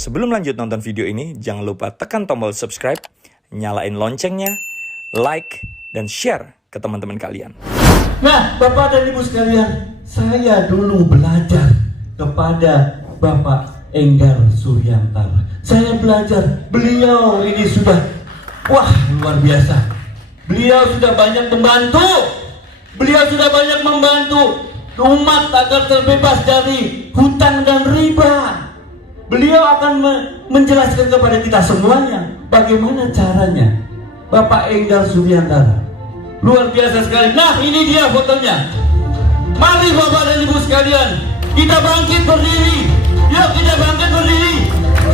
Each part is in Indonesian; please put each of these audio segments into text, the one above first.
Sebelum lanjut nonton video ini, jangan lupa tekan tombol subscribe, nyalain loncengnya, like, dan share ke teman-teman kalian. Nah, Bapak dan Ibu sekalian, saya dulu belajar kepada Bapak Enggar Suryantara. Saya belajar, beliau ini sudah, wah luar biasa. Beliau sudah banyak membantu. Beliau sudah banyak membantu umat agar terbebas dari hutang dan riba. Beliau akan menjelaskan kepada kita semuanya bagaimana caranya. Bapak Enggar Suryantara luar biasa sekali. Nah, ini dia fotonya. Mari Bapak dan Ibu sekalian, kita bangkit berdiri. Yuk kita bangkit berdiri.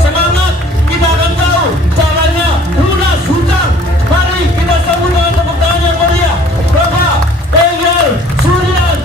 Semangat, kita akan tahu caranya lunas hutang. Mari kita sambut dengan tepuk tangan yang meriah Bapak Enggar Suryantara.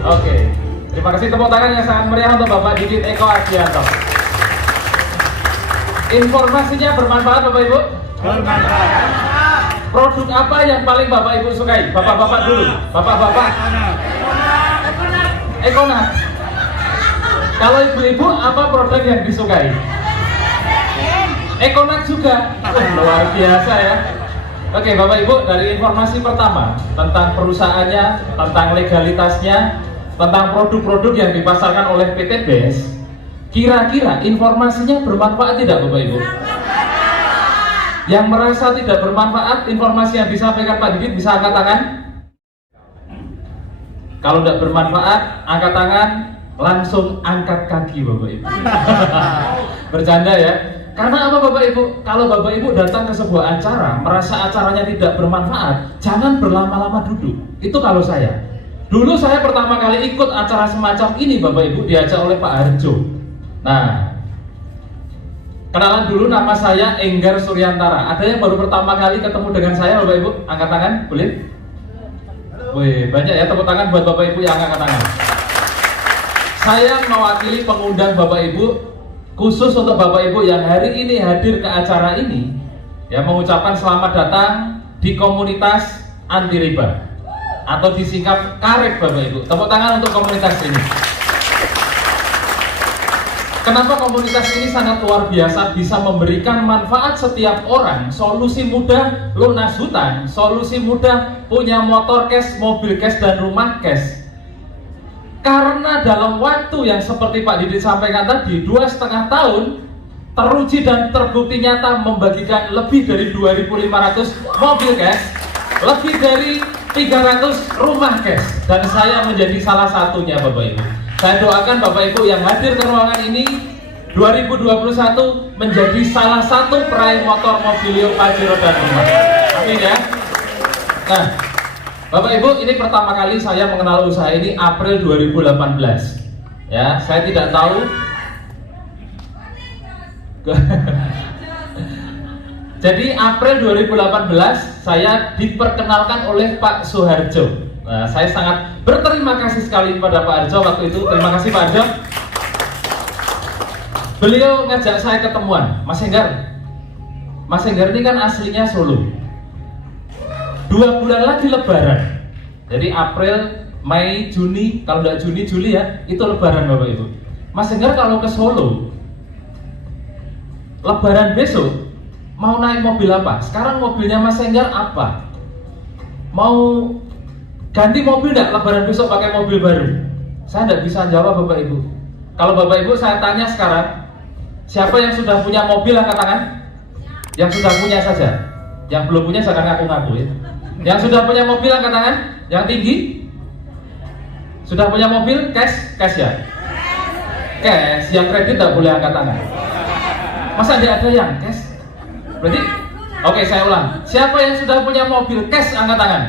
Oke, terima kasih tepuk tangan yang sangat meriah untuk Bapak Didit Eko Ardianto. Informasinya bermanfaat Bapak Ibu? Bermanfaat. Produk apa yang paling Bapak Ibu sukai? Bapak-bapak dulu. Bapak-bapak. Ekonat. Kalau ibu-ibu apa produk yang disukai? Ekonat juga. Luar biasa ya. Oke Bapak Ibu, dari informasi pertama tentang perusahaannya, tentang legalitasnya, tentang produk-produk yang dipasarkan oleh PT BES, kira-kira informasinya bermanfaat tidak Bapak Ibu? Yang merasa tidak bermanfaat informasi yang disampaikan Pak Didit bisa angkat tangan. Kalau tidak bermanfaat, angkat tangan, langsung angkat kaki Bapak Ibu. Bercanda ya. Karena apa Bapak Ibu? Kalau Bapak Ibu datang ke sebuah acara, merasa acaranya tidak bermanfaat, jangan berlama-lama duduk. Itu kalau saya. Dulu saya pertama kali ikut acara semacam ini Bapak Ibu, diajak oleh Pak Harjo. Nah, kenalan dulu, nama saya Enggar Suryantara. Ada yang baru pertama kali ketemu dengan saya Bapak Ibu? Angkat tangan, boleh? Wih, banyak ya, tepuk tangan buat Bapak Ibu yang angkat tangan. Saya mewakili pengundang Bapak Ibu, khusus untuk Bapak Ibu yang hari ini hadir ke acara ini, ya, mengucapkan selamat datang di komunitas anti riba atau disingkat KAREB Bapak Ibu. Tepuk tangan untuk komunitas ini. Kenapa komunitas ini sangat luar biasa, bisa memberikan manfaat setiap orang, solusi mudah lunas hutang, solusi mudah punya motor cash, mobil cash, dan rumah cash. Karena dalam waktu yang seperti Pak Didit sampaikan tadi, 2,5 tahun, teruji dan terbukti nyata membagikan lebih dari 2.500 mobil cash, lebih dari 300 rumah cash, dan saya menjadi salah satunya Bapak Ibu. Saya doakan Bapak Ibu yang hadir ke ruangan ini 2021 menjadi salah satu peraih motor Mobilio Pajero dan rumah. Amin ya. Nah, Bapak Ibu, ini pertama kali saya mengenal usaha ini April 2018. Ya, saya tidak tahu. Jadi April 2018 saya diperkenalkan oleh Pak Suharjo. Nah, saya sangat berterima kasih sekali kepada Pak Harjo waktu itu. Terima kasih Pak Harjo. Beliau ngajak saya ketemuan, Mas Enggar. Mas Enggar ini kan aslinya Solo. 2 bulan lagi Lebaran. Jadi April, Mei, Juni, kalau tidak Juni, Juli ya, itu Lebaran Bapak Ibu. Mas Enggar kalau ke Solo, Lebaran besok, mau naik mobil apa? Sekarang mobilnya Mas Enggar apa? Mau ganti mobil enggak Lebaran besok pakai mobil baru? Saya tidak bisa jawab Bapak Ibu. Kalau Bapak Ibu saya tanya sekarang, siapa yang sudah punya mobil angkat tangan? Yang sudah punya saja. Yang belum punya jangan ngaku-ngaku ya. Yang sudah punya mobil angkat tangan? Yang tinggi? Sudah punya mobil cash? Cash ya? Cash, yang kredit tidak boleh angkat tangan. Masa tidak ada yang cash? Berarti, oke saya ulang. Siapa yang sudah punya mobil cash angkat tangan?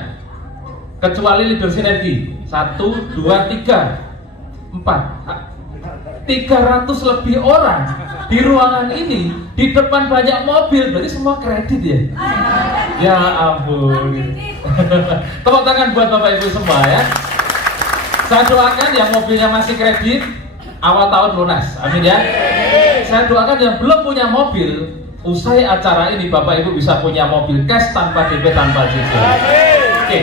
Kecuali leader sinergi. 1, 2, 3, 4. 300 lebih orang di ruangan ini, di depan banyak mobil, berarti semua kredit ya? Ya ampun. Tepuk tangan buat Bapak Ibu semua ya. Saya doakan yang mobilnya masih kredit awal tahun lunas, amin ya. Saya doakan yang belum punya mobil, usai acara ini Bapak Ibu bisa punya mobil cash tanpa DP, tanpa cicilan. Oke,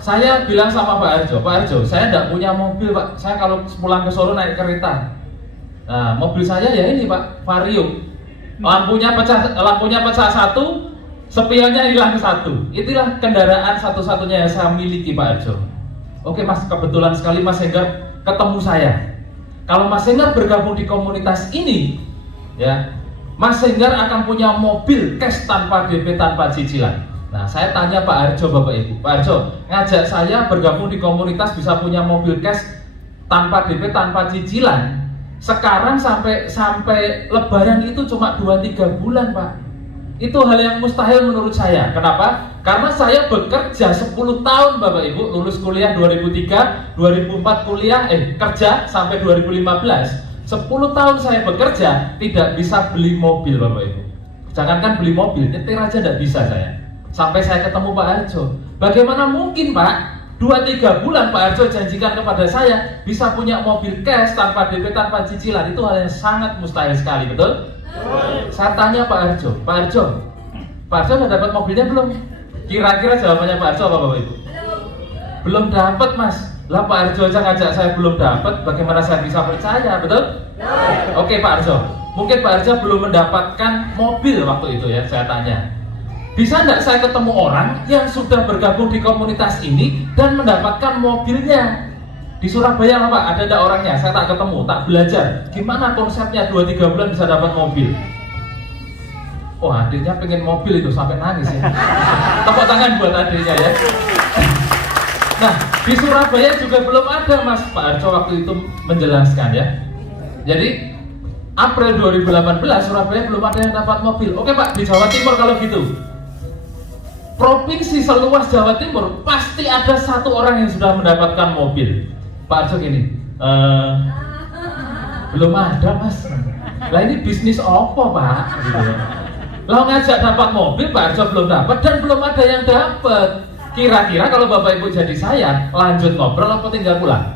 saya bilang sama Pak Arjo, saya tidak punya mobil Pak, saya kalau pulang ke Solo naik kereta. Nah, mobil saya ya ini Pak, Vario. Lampunya pecah satu, spionnya hilang satu. Itulah kendaraan satu-satunya yang saya miliki Pak Arjo. Oke Mas, kebetulan sekali Mas Enggar ketemu saya. Kalau Mas Enggar bergabung di komunitas ini, ya, Mas Enggar akan punya mobil cash tanpa DP, tanpa cicilan. Nah, saya tanya Pak Arjo, Bapak Ibu, Pak Arjo ngajak saya bergabung di komunitas bisa punya mobil cash tanpa DP, tanpa cicilan. Sekarang sampai Lebaran itu cuma 2-3 bulan Pak. Itu hal yang mustahil menurut saya. Kenapa? Karena saya bekerja 10 tahun Bapak Ibu, lulus kuliah 2003, 2004 kuliah, kerja sampai 2015. 10 tahun saya bekerja, tidak bisa beli mobil Bapak Ibu. Jangankan beli mobil, nyetir aja tidak bisa saya. Sampai saya ketemu Pak Arjo. Bagaimana mungkin Pak? 2-3 bulan Pak Arjo janjikan kepada saya bisa punya mobil cash tanpa DP, tanpa cicilan. Itu hal yang sangat mustahil sekali, betul? Saya tanya Pak Arjo sudah dapat mobilnya belum? Kira-kira jawabannya Pak Arjo apa Bapak Ibu? Belum dapat Mas. Lah Pak Arjo aja ngajak saya belum dapat, bagaimana saya bisa percaya, betul? Oke Pak Arjo, mungkin Pak Arjo belum mendapatkan mobil waktu itu ya, saya tanya. Bisa enggak saya ketemu orang yang sudah bergabung di komunitas ini dan mendapatkan mobilnya? Di Surabaya lah Pak, ada enggak orangnya? Saya tak ketemu, tak belajar. Gimana konsepnya 2-3 bulan bisa dapat mobil? Oh, adiknya pengen mobil itu sampai nangis ya. Tepuk tangan buat adiknya ya. Nah, di Surabaya juga belum ada Mas. Pak Arjo waktu itu menjelaskan ya. Jadi April 2018 Surabaya belum ada yang dapat mobil. Oke Pak, di Jawa Timur kalau gitu, provinsi seluas Jawa Timur pasti ada 1 orang yang sudah mendapatkan mobil. Pak Arjo gini, belum ada Mas. Lah ini bisnis apa Pak? Gitu. Lah ngajak dapat mobil, Pak Arjo belum dapat dan belum ada yang dapat. Kira-kira kalau Bapak Ibu jadi saya, lanjut ngobrol atau tinggal pulang?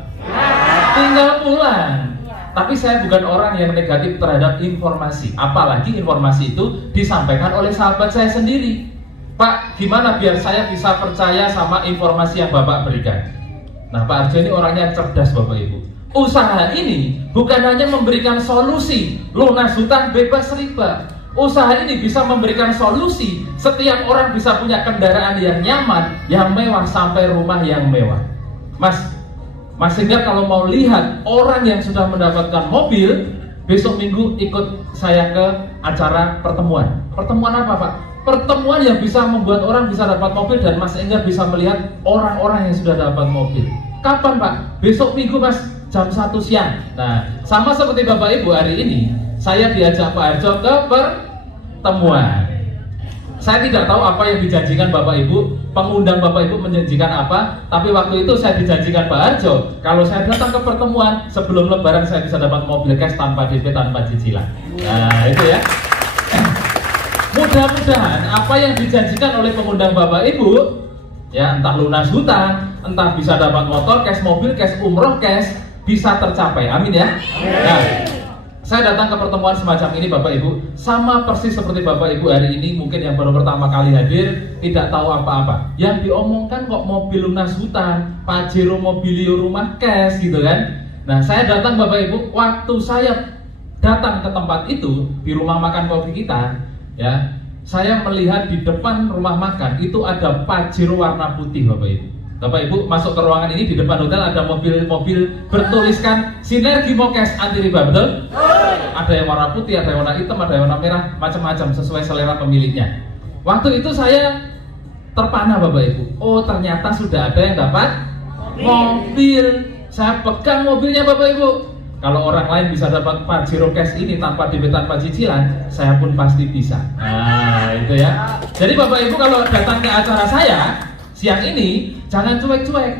Tinggal pulang. Tapi saya bukan orang yang negatif terhadap informasi, apalagi informasi itu disampaikan oleh sahabat saya sendiri. Pak, gimana biar saya bisa percaya sama informasi yang Bapak berikan? Nah, Pak Arjo ini orangnya cerdas Bapak Ibu. Usaha ini bukan hanya memberikan solusi lunas hutang bebas riba. Usaha ini bisa memberikan solusi setiap orang bisa punya kendaraan yang nyaman, yang mewah, sampai rumah yang mewah. Mas Enggar kalau mau lihat orang yang sudah mendapatkan mobil, besok minggu ikut saya ke acara pertemuan. Pertemuan apa Pak? Pertemuan yang bisa membuat orang bisa dapat mobil dan Mas Enggar bisa melihat orang-orang yang sudah dapat mobil. Kapan Pak? Besok minggu Mas, jam 1 siang. Nah, sama seperti Bapak Ibu hari ini, saya diajak Pak Arjo ke pertemuan. Saya tidak tahu apa yang dijanjikan Bapak Ibu, pengundang Bapak Ibu menjanjikan apa, tapi waktu itu saya dijanjikan Pak Arjo, kalau saya datang ke pertemuan sebelum Lebaran saya bisa dapat mobil cash tanpa DP, tanpa cicilan. Nah, itu ya. Mudah-mudahan apa yang dijanjikan oleh pengundang Bapak Ibu, ya entah lunas hutang, entah bisa dapat motor cash, mobil cash, umroh cash, bisa tercapai. Amin ya. Nah, saya datang ke pertemuan semacam ini Bapak Ibu, sama persis seperti Bapak Ibu hari ini mungkin yang baru pertama kali hadir, tidak tahu apa-apa. Yang diomongkan kok mobil lunas hutang, Pajero Mobilio rumah cash gitu kan. Nah, saya datang Bapak Ibu, waktu saya datang ke tempat itu di rumah makan kopi kita, ya, saya melihat di depan rumah makan itu ada Pajero warna putih Bapak Ibu. Bapak Ibu masuk ke ruangan ini, di depan hotel ada mobil-mobil bertuliskan Sinergi Mokes anti riba, betul? Ada yang warna putih, ada yang warna hitam, ada yang warna merah, macam-macam sesuai selera pemiliknya. Waktu itu saya terpana Bapak Ibu. Oh, ternyata sudah ada yang dapat mobil. Saya pegang mobilnya Bapak Ibu. Kalau orang lain bisa dapat Pajero cash ini tanpa DP, tanpa cicilan, saya pun pasti bisa. Nah, itu ya. Jadi Bapak Ibu kalau datang ke acara saya siang ini, jangan cuek-cuek.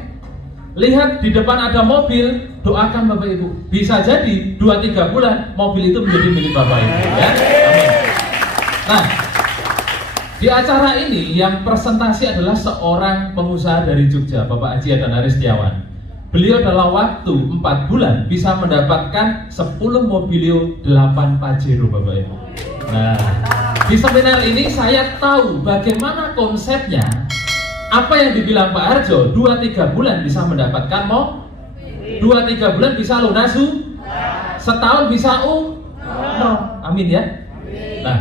Lihat di depan ada mobil, doakan Bapak Ibu. Bisa jadi 2-3 bulan mobil itu menjadi milik Bapak Ibu ya. Amin. Nah, di acara ini yang presentasi adalah seorang pengusaha dari Jogja, Bapak Haji Adnan Haris Setiawan. beliau dalam waktu 4 bulan bisa mendapatkan 10 Mobilio 8 Pajero Bapak Ibu. Nah, di seminar ini saya tahu bagaimana konsepnya. Apa yang dibilang Pak Harjo, 2-3 bulan bisa mendapatkan 2-3 bulan bisa lunasu, setahun bisa amin ya. Nah,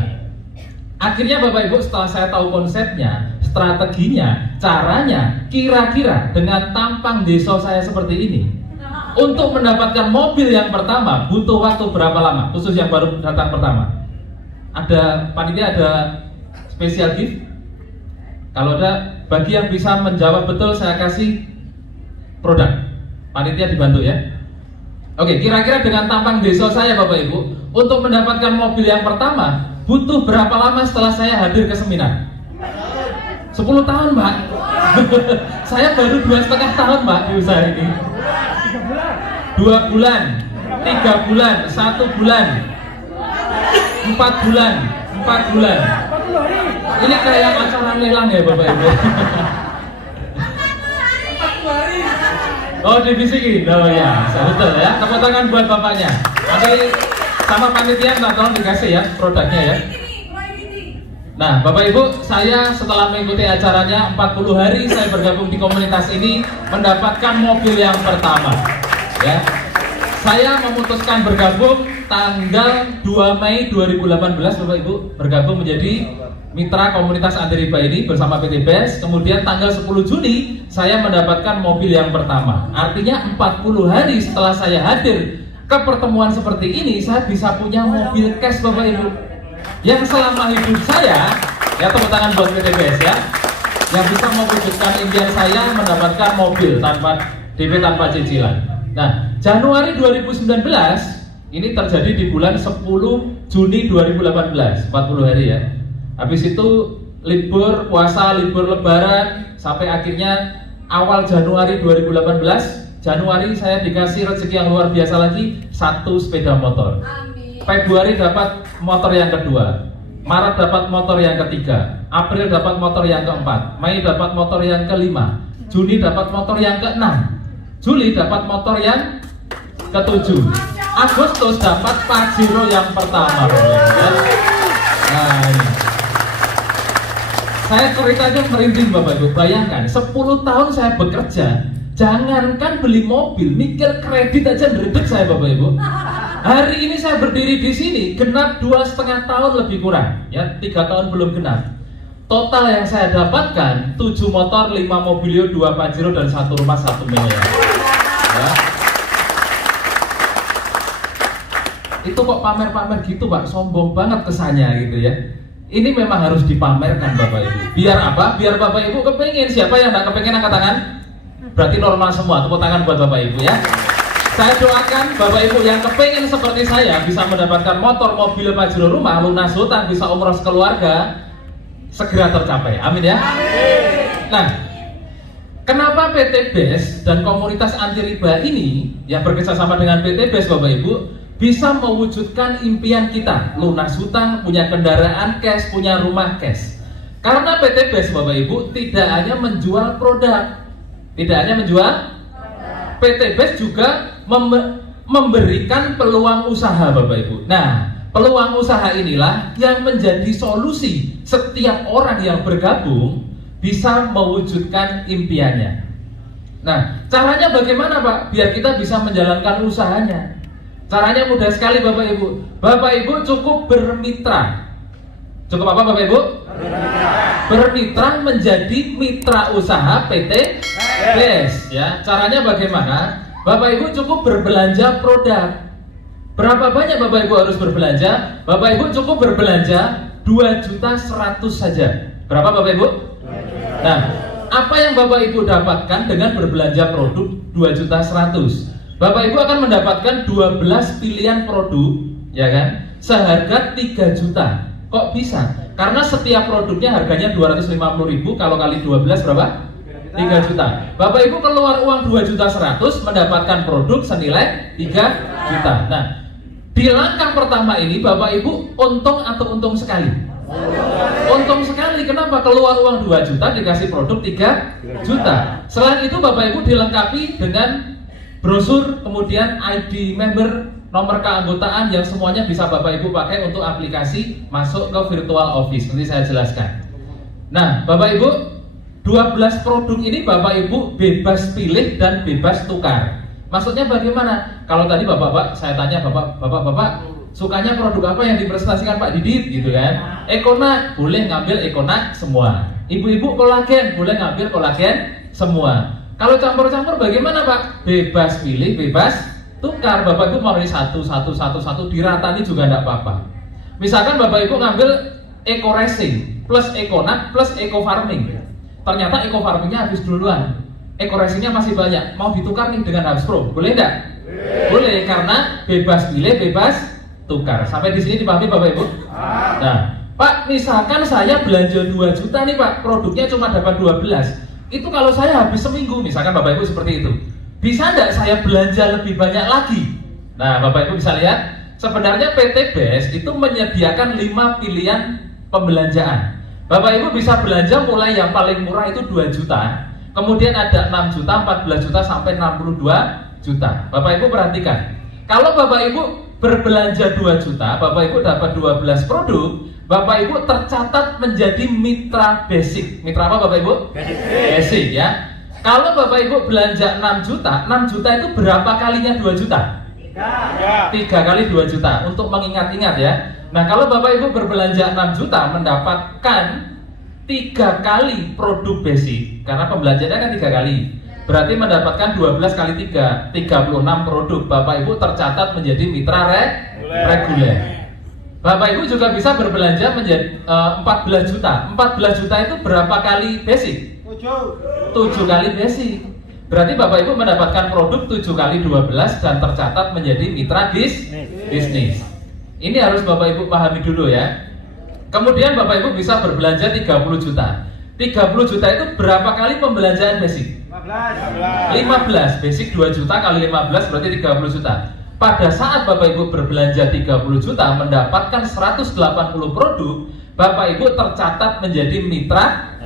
akhirnya Bapak Ibu setelah saya tahu konsepnya, strateginya, caranya, kira-kira dengan tampang desa saya seperti ini, untuk mendapatkan mobil yang pertama butuh waktu berapa lama? Khusus yang baru datang pertama. Ada panitia, ada special gift? Kalau ada, bagi yang bisa menjawab betul saya kasih produk. Panitia dibantu ya. Oke, kira-kira dengan tampang desa saya Bapak Ibu, untuk mendapatkan mobil yang pertama butuh berapa lama setelah saya hadir ke seminar? 10 tahun Mbak. Saya baru 2,5 tahun Mbak di usaha ini. 2 bulan, 3 bulan, 1 bulan, 4 bulan, 4 bulan. Ini kayak acara lelang ya Bapak Ibu. Oh, dibisikin. Oh ya, betul ya. Tepuk tangan buat bapaknya. Nanti sama panitia tolong dikasih ya produknya ya. Nah, Bapak Ibu, saya setelah mengikuti acaranya 40 hari saya bergabung di komunitas ini, mendapatkan mobil yang pertama. Ya. Saya memutuskan bergabung tanggal 2 Mei 2018 Bapak Ibu, bergabung menjadi mitra komunitas anti riba ini bersama PT BES. Kemudian tanggal 10 Juni saya mendapatkan mobil yang pertama. Artinya 40 hari setelah saya hadir ke pertemuan seperti ini, saya bisa punya mobil cash Bapak Ibu. Yang selama hidup saya, ya tepuk tangan buat PT BES ya, yang bisa mewujudkan impian saya mendapatkan mobil tanpa DP, tanpa cicilan. Nah, Januari 2019 ini terjadi di bulan 10 Juni 2018, 40 hari ya. Habis itu libur puasa, libur lebaran, sampai akhirnya awal Januari 2018, Januari saya dikasih rezeki yang luar biasa lagi, 1 sepeda motor. Februari dapat motor yang kedua, Maret dapat motor yang ketiga, April dapat motor yang keempat, Mei dapat motor yang kelima, Juni dapat motor yang keenam, Juli dapat motor yang ketujuh, Agustus dapat Pajero yang pertama. Nah, ini. Saya ceritanya merinding Bapak Ibu. Bayangkan 10 tahun saya bekerja, jangankan beli mobil, mikir kredit aja berebut saya Bapak Ibu. Hari ini saya berdiri di sini genap 2,5 tahun lebih kurang, ya 3 tahun belum genap. Total yang saya dapatkan 7 motor, 5 Mobilio, 2 Pajero dan 1 rumah 1 miliar. Ya. Itu kok pamer-pamer gitu Pak, sombong banget kesannya gitu ya. Ini memang harus dipamerkan Bapak Ibu. Biar apa? Biar Bapak Ibu kepengen. Siapa yang nggak kepengen angkat tangan? Berarti normal semua. Tepuk tangan buat Bapak Ibu ya. Saya doakan Bapak Ibu yang kepengen seperti saya bisa mendapatkan motor, mobil, Pajero, rumah, lunas hutang, bisa umroh sekeluarga, segera tercapai. Amin ya. Amin. Nah, kenapa PT BES dan komunitas anti riba ini yang bekerjasama dengan PT BES Bapak Ibu bisa mewujudkan impian kita, lunas hutang, punya kendaraan cash, punya rumah cash? Karena PT BES Bapak Ibu tidak hanya menjual produk, tidak hanya menjual, PT BES juga memberikan peluang usaha Bapak Ibu. Nah, peluang usaha inilah yang menjadi solusi setiap orang yang bergabung bisa mewujudkan impiannya. Nah, caranya bagaimana Pak? Biar kita bisa menjalankan usahanya. Caranya mudah sekali Bapak Ibu. Bapak Ibu cukup bermitra. Cukup apa Bapak Ibu? Bermitra menjadi mitra usaha PT BES ya. Caranya bagaimana? Bapak Ibu cukup berbelanja produk. Berapa banyak Bapak Ibu harus berbelanja? Bapak Ibu cukup berbelanja 2.100.000 saja. Berapa Bapak Ibu? Nah, apa yang Bapak Ibu dapatkan dengan berbelanja produk 2.100.000? Bapak Ibu akan mendapatkan 12 pilihan produk, ya kan? Seharga 3 juta. Kok bisa? Karena setiap produknya harganya 250.000, kalau kali 12 berapa? 3 juta. Bapak Ibu keluar uang 2.100.000 mendapatkan produk senilai 3 juta. Nah, di langkah pertama ini Bapak Ibu untung atau untung sekali? Untung sekali. Kenapa? Keluar uang 2 juta dikasih produk 3 juta. Selain itu Bapak Ibu dilengkapi dengan brosur, kemudian ID member, nomor keanggotaan yang semuanya bisa Bapak Ibu pakai untuk aplikasi masuk ke virtual office. Nanti saya jelaskan. Nah, Bapak Ibu, 12 produk ini Bapak Ibu bebas pilih dan bebas tukar. Maksudnya bagaimana? Kalau tadi Bapak-bapak, saya tanya Bapak-bapak, sukanya produk apa yang dipresentasikan Pak Didit gitu kan? Econac, boleh ngambil Econac semua. Ibu-ibu kolagen, boleh ngambil kolagen semua. Kalau campur-campur bagaimana Pak? Bebas pilih, bebas tukar. Bapak Ibu mau ini satu diratani juga enggak apa-apa. Misalkan Bapak Ibu ngambil Eco Racing plus Econac plus Eco Farming. Ternyata Eco Farmingnya habis duluan, Eco Racingnya masih banyak. Mau ditukar nih dengan Habs Pro, boleh enggak? Boleh, karena bebas pilih, bebas tukar. Sampai di sini dipahami Bapak Ibu? Nah, Pak, misalkan saya belanja 2 juta nih Pak, produknya cuma dapat 12. Itu kalau saya habis seminggu, misalkan Bapak Ibu seperti itu, bisa enggak saya belanja lebih banyak lagi? Nah, Bapak Ibu bisa lihat, sebenarnya PT BES itu menyediakan 5 pilihan pembelanjaan. Bapak Ibu bisa belanja mulai yang paling murah itu 2 juta, kemudian ada 6 juta, 14 juta, sampai 62 juta. Bapak Ibu perhatikan, kalau Bapak Ibu berbelanja 2 juta, Bapak Ibu dapat 12 produk, Bapak Ibu tercatat menjadi mitra basic. Mitra apa Bapak Ibu? Basic ya. Kalau Bapak Ibu belanja 6 juta, 6 juta itu berapa kalinya 2 juta? 3 kali 2 juta, untuk mengingat-ingat ya. Nah, kalau Bapak Ibu berbelanja 6 juta mendapatkan 3 kali produk basic, karena pembelanjaannya kan 3 kali, berarti mendapatkan 12 kali 3, 36 produk. Bapak Ibu tercatat menjadi mitra reguler. Bapak Ibu juga bisa berbelanja menjadi 14 juta. 14 juta itu berapa kali basic? 7 kali basic. Berarti Bapak Ibu mendapatkan produk 7 kali 12 dan tercatat menjadi mitra bisnis. Ini harus Bapak Ibu pahami dulu ya. Kemudian Bapak Ibu bisa berbelanja 30 juta. 30 juta itu berapa kali pembelanjaan basic? 15. Basic 2 juta kali 15 berarti 30 juta. Pada saat Bapak Ibu berbelanja 30 juta mendapatkan 180 produk, Bapak Ibu tercatat menjadi mitra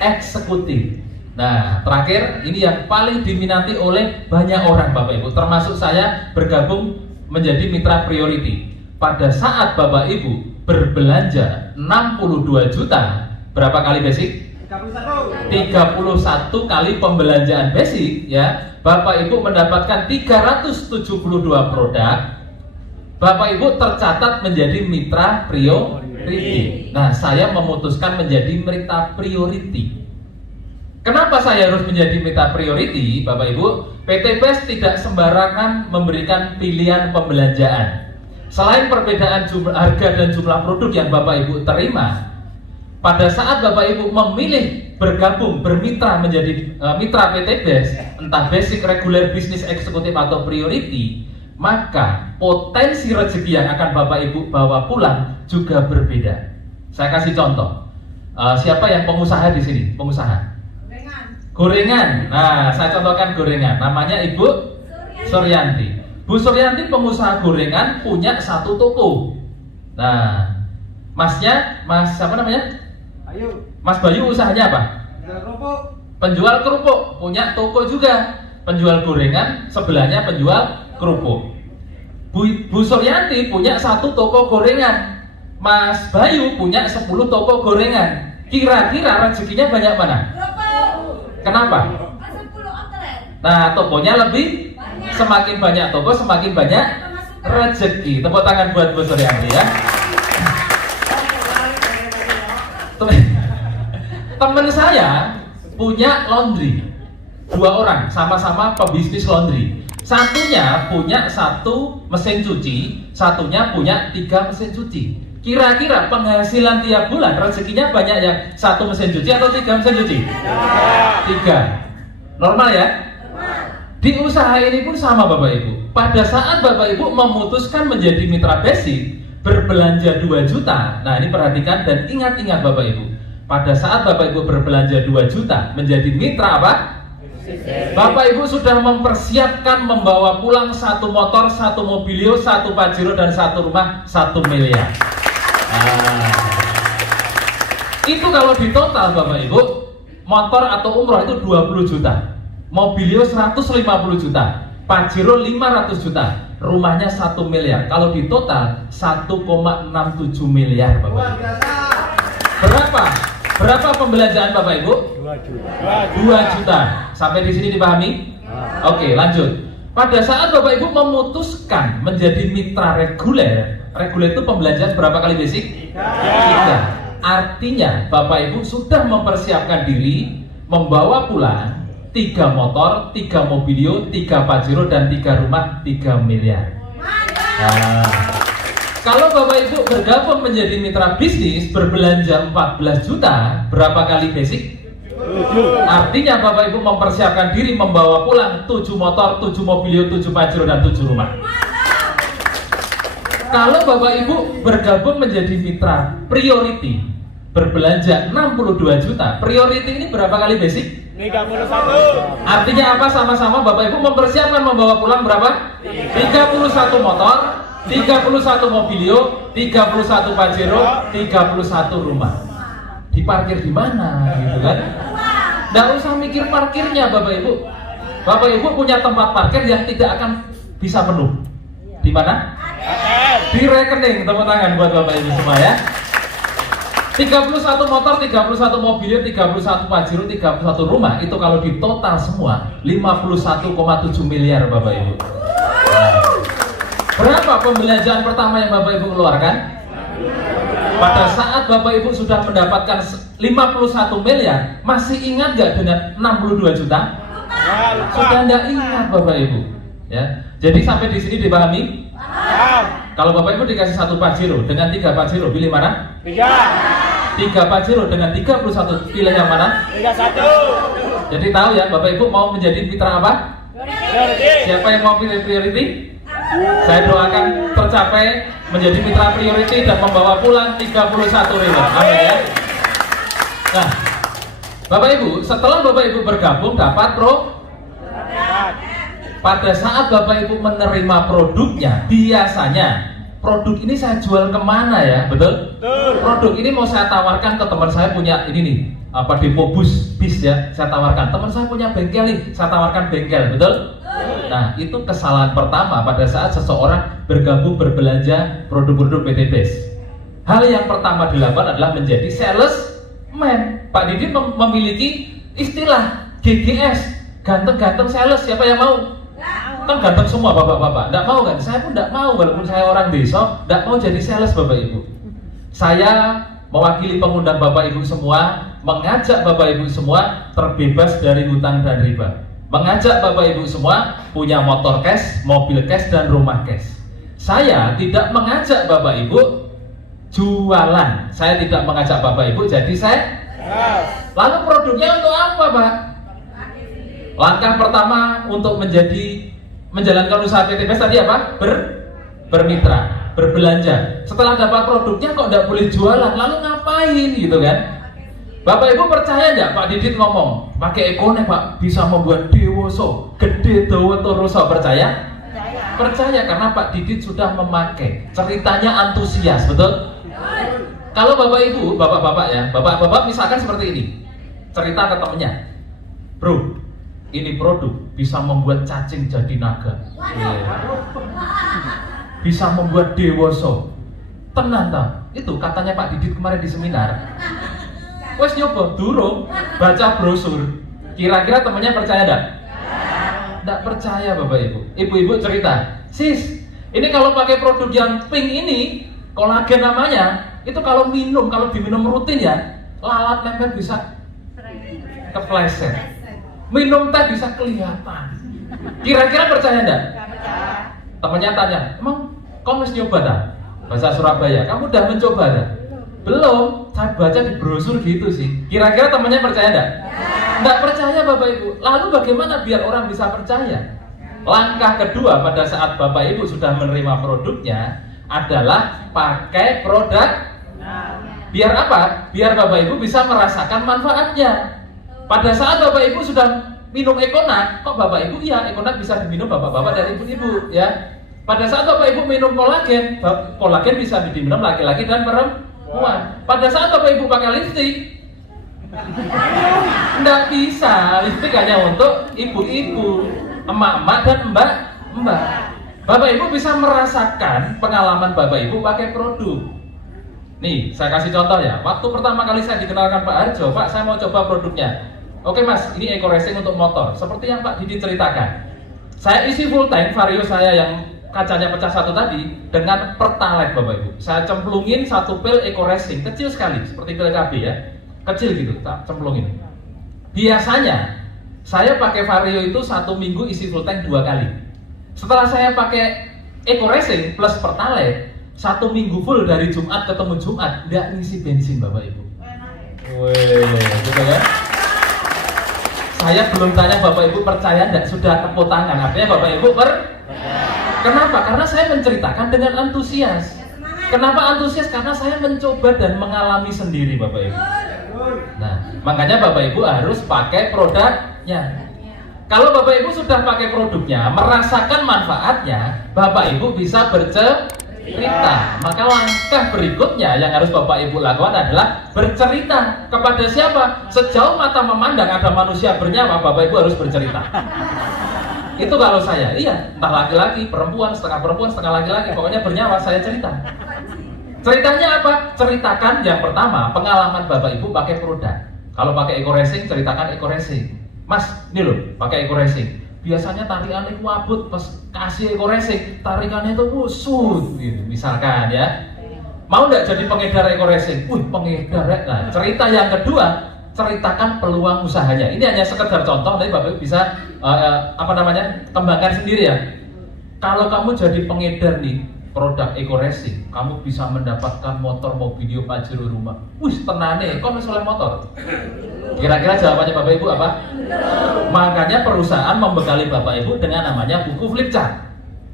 eksekutif. Nah, terakhir ini yang paling diminati oleh banyak orang Bapak Ibu, termasuk saya bergabung menjadi mitra priority. Pada saat Bapak Ibu berbelanja 62 juta, berapa kali basic? 31 kali pembelanjaan basic ya. Bapak Ibu mendapatkan 372 produk. Bapak Ibu tercatat menjadi mitra priority. Nah, saya memutuskan menjadi mitra priority. Kenapa saya harus menjadi mitra priority, Bapak Ibu? PT BES tidak sembarangan memberikan pilihan pembelanjaan. Selain perbedaan harga dan jumlah produk yang Bapak Ibu terima, pada saat Bapak Ibu memilih bergabung, bermitra menjadi mitra PT BES, entah basic, reguler, bisnis, eksekutif, atau priority, maka potensi rezeki yang akan Bapak Ibu bawa pulang juga berbeda. Saya kasih contoh. Siapa yang pengusaha di sini? Pengusaha? Gorengan. Nah, saya contohkan gorengan. Namanya Ibu Suryanti. Bu Suryanti pengusaha gorengan, punya 1 toko. Nah, masnya, Mas siapa namanya? Mas Bayu usahanya apa? Penjual kerupuk, punya toko juga. Penjual gorengan, sebelahnya penjual kerupuk. Bu Suryanti punya 1 toko gorengan. Mas Bayu punya 10 toko gorengan. Kira-kira rezekinya banyak mana? Kenapa? Nah, tokonya lebih, semakin banyak toko, semakin banyak rezeki. Tepuk tangan buat Bu Suryanti ya. Teman saya punya laundry, 2 orang sama-sama pebisnis laundry. Satunya punya 1 mesin cuci, satunya punya 3 mesin cuci. Kira-kira penghasilan tiap bulan rezekinya banyak yang 1 mesin cuci atau 3 mesin cuci? 3. Normal ya? Di usaha ini pun sama Bapak Ibu. Pada saat Bapak Ibu memutuskan menjadi mitra basic, berbelanja 2 juta. Nah, ini perhatikan dan ingat-ingat Bapak Ibu. Pada saat Bapak Ibu berbelanja 2 juta menjadi mitra apa? Bapak Ibu sudah mempersiapkan membawa pulang 1 motor, 1 mobilio, 1 Pajero, dan 1 rumah 1 miliar. Nah, itu kalau di total Bapak Ibu, motor atau umroh itu 20 juta. Mobilio 150 juta, Pajero 500 juta, rumahnya 1 miliar. Kalau di total 1,67 miliar Bapak Ibu. Berapa pembelanjaan Bapak Ibu? 2 juta. Sampai di sini dipahami? Oke, lanjut. Pada saat Bapak Ibu memutuskan menjadi mitra reguler itu pembelanjaan berapa kali basic? 3. Artinya Bapak Ibu sudah mempersiapkan diri membawa pulang 3 motor, 3 mobilio, 3 Pajero, dan 3 rumah, 3 miliar. Nah, kalau Bapak Ibu bergabung menjadi mitra bisnis berbelanja 14 juta, berapa kali basic? 7. Artinya Bapak Ibu mempersiapkan diri membawa pulang 7 motor, 7 mobilio, 7 Pajero, dan 7 rumah. Kalau Bapak Ibu bergabung menjadi mitra priority berbelanja 62 juta, priority ini berapa kali basic? 31. Artinya apa? Sama-sama Bapak Ibu mempersiapkan membawa pulang berapa? 31 motor, 31 mobilio, 31 Pajero, 31 rumah. Diparkir di mana gitu kan? Nggak usah mikir parkirnya Bapak Ibu. Bapak Ibu punya tempat parkir yang tidak akan bisa penuh. Di mana? Di rekening. Tepuk tangan buat Bapak Ibu semua ya. 31 motor, 31 mobilio, 31 Pajero, 31 rumah. Itu kalau di total semua 51,7 miliar Bapak Ibu. Berapa pembelanjaan pertama yang Bapak Ibu keluarkan? Pada saat Bapak Ibu sudah mendapatkan 51 miliar, masih ingat nggak dengan 62 juta? Sudah nggak ingat Bapak Ibu. Ya, jadi sampai di sini dipahami? Kalau Bapak Ibu dikasih 1 Pajero dengan 3 Pajero, pilih mana? 3 Pajero dengan 31, pilih yang mana? 31. Jadi tahu ya Bapak Ibu mau menjadi mitra apa? Siapa yang mau pilih priority? Saya doakan tercapai menjadi mitra priority dan membawa pulang 31 ribu. Amin ya. Nah, Bapak Ibu, setelah Bapak Ibu bergabung dapat pada saat Bapak Ibu menerima produknya, biasanya produk ini saya jual kemana ya, betul? Produk ini mau saya tawarkan ke teman saya punya ini nih, apa depo bis ya, saya tawarkan. Teman saya punya bengkel nih, saya tawarkan bengkel, betul? Nah, itu kesalahan pertama pada saat seseorang bergabung berbelanja produk-produk PT BES. Hal yang pertama dilakukan adalah menjadi salesman. Pak Didi memiliki istilah GGS, ganteng-ganteng sales. Siapa yang mau? Kan ganteng semua bapak-bapak. Nggak mau kan? Saya pun nggak mau, walaupun saya orang desa, nggak mau jadi sales Bapak Ibu. Saya mewakili pengundang Bapak Ibu semua, mengajak Bapak Ibu semua terbebas dari hutang dan riba. Mengajak Bapak Ibu semua punya motor cash, mobil cash, dan rumah cash. Saya tidak mengajak Bapak Ibu jualan. Saya tidak mengajak Bapak Ibu jadi saya. Lalu produknya untuk apa Pak? Langkah pertama untuk menjalankan usaha PT BES tadi apa? Bermitra, berbelanja. Setelah dapat produknya kok tidak boleh jualan, lalu ngapain gitu kan? Bapak Ibu percaya nggak Pak Didit ngomong pakai ekonomi Pak bisa membuat dewoso gede dawa toroso? Percaya? Percaya karena Pak Didit sudah memakai. Ceritanya antusias, betul? Kalau Bapak Ibu, bapak-bapak ya, bapak-bapak misalkan seperti ini, cerita ke temennya, bro, ini produk bisa membuat cacing jadi naga, bisa membuat dewoso. Tenang tak? Itu katanya Pak Didit kemarin di seminar. Wes nyoba durung baca brosur. Kira-kira temannya percaya enggak? Enggak percaya Bapak Ibu. Ibu-ibu cerita, "Sis, ini kalau pakai produk yang pink ini, kolagen namanya, itu kalau diminum rutin ya, lalat nempel bisa kepleset. Minum teh bisa kelihatan." Kira-kira percaya enggak? Temannya tanya, "Emang kamu harus nyoba dah?" Bahasa Surabaya, "Kamu udah mencoba dah?" Belum, saya baca di brosur gitu sih. Kira-kira temannya percaya enggak? Enggak percaya Bapak Ibu. Lalu bagaimana biar orang bisa percaya? Langkah kedua pada saat Bapak Ibu sudah menerima produknya adalah pakai produk. Biar apa? Biar Bapak Ibu bisa merasakan manfaatnya. Pada saat Bapak Ibu sudah minum Ekonat, kok Bapak Ibu ya Ekonat bisa diminum bapak-bapak dan ibu-ibu ya. Pada saat Bapak Ibu minum kolagen, kolagen bisa diminum laki-laki dan perempuan. Pada saat Bapak Ibu pakai lipstik, Nggak bisa, lipstick hanya untuk ibu-ibu, emak-emak dan mbak-mbak. Bapak Ibu bisa merasakan pengalaman Bapak Ibu pakai produk. Nih, saya kasih contoh ya. Waktu pertama kali saya dikenalkan Pak Harjo, Pak saya mau coba produknya. Oke Mas, ini Eco Racing untuk motor. Seperti yang Pak Didi ceritakan. Saya isi full tank Vario saya yang kacanya pecah satu tadi dengan Pertalite Bapak Ibu. Saya cemplungin satu pil Eco Racing, kecil sekali, seperti pil KB ya. Kecil gitu, tak cemplungin. Biasanya saya pakai Vario itu 1 minggu isi full tank 2 kali. Setelah saya pakai Eco Racing plus Pertalite 1 minggu full dari Jumat ketemu Jumat, nggak ngisi bensin Bapak Ibu. Wih, gitu kan? Saya belum tanya Bapak Ibu percaya nggak, sudah tepuk tangan. Artinya Bapak Ibu Kenapa? Karena saya menceritakan dengan antusias. Kenapa antusias? Karena saya mencoba dan mengalami sendiri Bapak Ibu. Nah, makanya Bapak Ibu harus pakai produknya. Kalau Bapak Ibu sudah pakai produknya, merasakan manfaatnya, Bapak Ibu bisa bercerita. Maka langkah berikutnya yang harus Bapak Ibu lakukan adalah bercerita. Kepada siapa? Sejauh mata memandang ada manusia bernyawa, Bapak Ibu harus bercerita. Itu kalau saya, iya, entah laki-laki, perempuan, setengah laki-laki, pokoknya bernyawa, saya cerita. Ceritanya apa? Ceritakan yang pertama, pengalaman Bapak Ibu pakai produk. Kalau pakai Eco Racing, ceritakan Eco Racing. Mas, ini loh, pakai Eco Racing. Biasanya tarikannya wabut, pas kasih Eco Racing, tarikannya itu usut, gitu, misalkan ya. Mau nggak jadi pengedar Eco Racing? Pengedar ya. Nah, cerita yang kedua, ceritakan peluang usahanya. Ini hanya sekedar contoh, nanti Bapak bisa kembangkan sendiri ya. Kalau kamu jadi pengedar nih produk Eco Racing, kamu bisa mendapatkan motor Mobilio Pajero rumah. Tenane, kok misalnya motor? Kira-kira jawabannya Bapak Ibu apa? Makanya perusahaan membekali Bapak Ibu dengan namanya buku flip chart.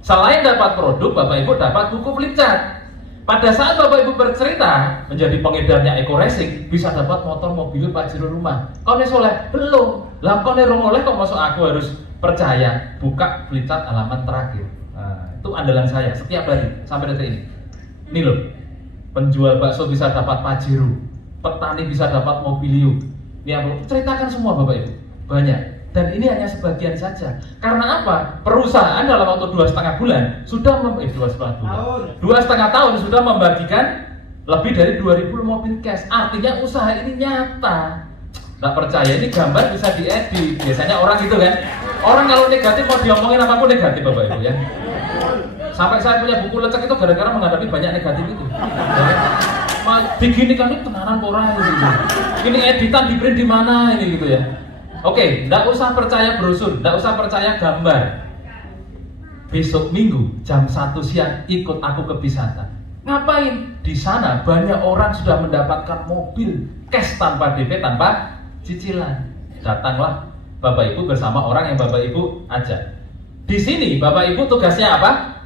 Selain dapat produk, Bapak Ibu dapat buku flip chart. Pada saat Bapak Ibu bercerita menjadi pengedarnya Eco Racing, bisa dapat motor Mobilio Pajero rumah. Kau soleh? Belum. Lah kau oleh kok masuk aku harus percaya. Buka flip chart halaman terakhir. Nah, itu andalan saya setiap hari sampai detik ini. Ini loh, penjual bakso bisa dapat Pajero, petani bisa dapat Mobilio. Ini aku ceritakan semua Bapak Ibu, banyak. Dan ini hanya sebagian saja. Karena apa? Perusahaan dalam waktu 2,5 bulan sudah 2,5 tahun sudah membagikan lebih dari 2.000 mobil cash. Artinya usaha ini nyata. Nggak percaya, ini gambar bisa diedit. Biasanya orang gitu kan. Orang kalau negatif mau diomongin apapun negatif Bapak Ibu ya. Sampai saya punya buku lecek itu gara-gara menghadapi banyak negatif itu. Begini kan itu tenanan orang gitu. Ini editan di print di mana ini gitu ya. Oke, nggak usah percaya brosur, nggak usah percaya gambar. Besok Minggu jam 1 siang ikut aku ke Bisata. Ngapain? Di sana banyak orang sudah mendapatkan mobil cash tanpa DP, tanpa cicilan. Datanglah Bapak Ibu bersama orang yang Bapak Ibu ajak. Di sini Bapak Ibu tugasnya apa?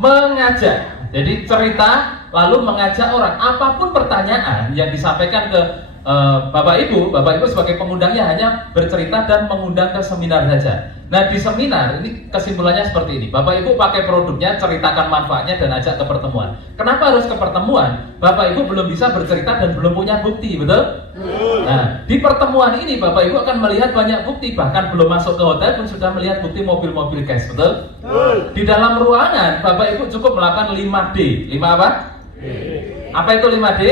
Mengajak. Jadi cerita lalu mengajak orang. Apapun pertanyaan yang disampaikan ke Bapak Ibu sebagai pengundangnya hanya bercerita dan mengundang ke seminar saja. Nah di seminar ini kesimpulannya seperti ini. Bapak Ibu pakai produknya, ceritakan manfaatnya dan ajak ke pertemuan. Kenapa harus ke pertemuan? Bapak Ibu belum bisa bercerita dan belum punya bukti, betul? Nah di pertemuan ini Bapak Ibu akan melihat banyak bukti. Bahkan belum masuk ke hotel pun sudah melihat bukti mobil-mobil cash, betul? Di dalam ruangan Bapak Ibu cukup melakukan 5D. 5 apa? Apa itu 5D?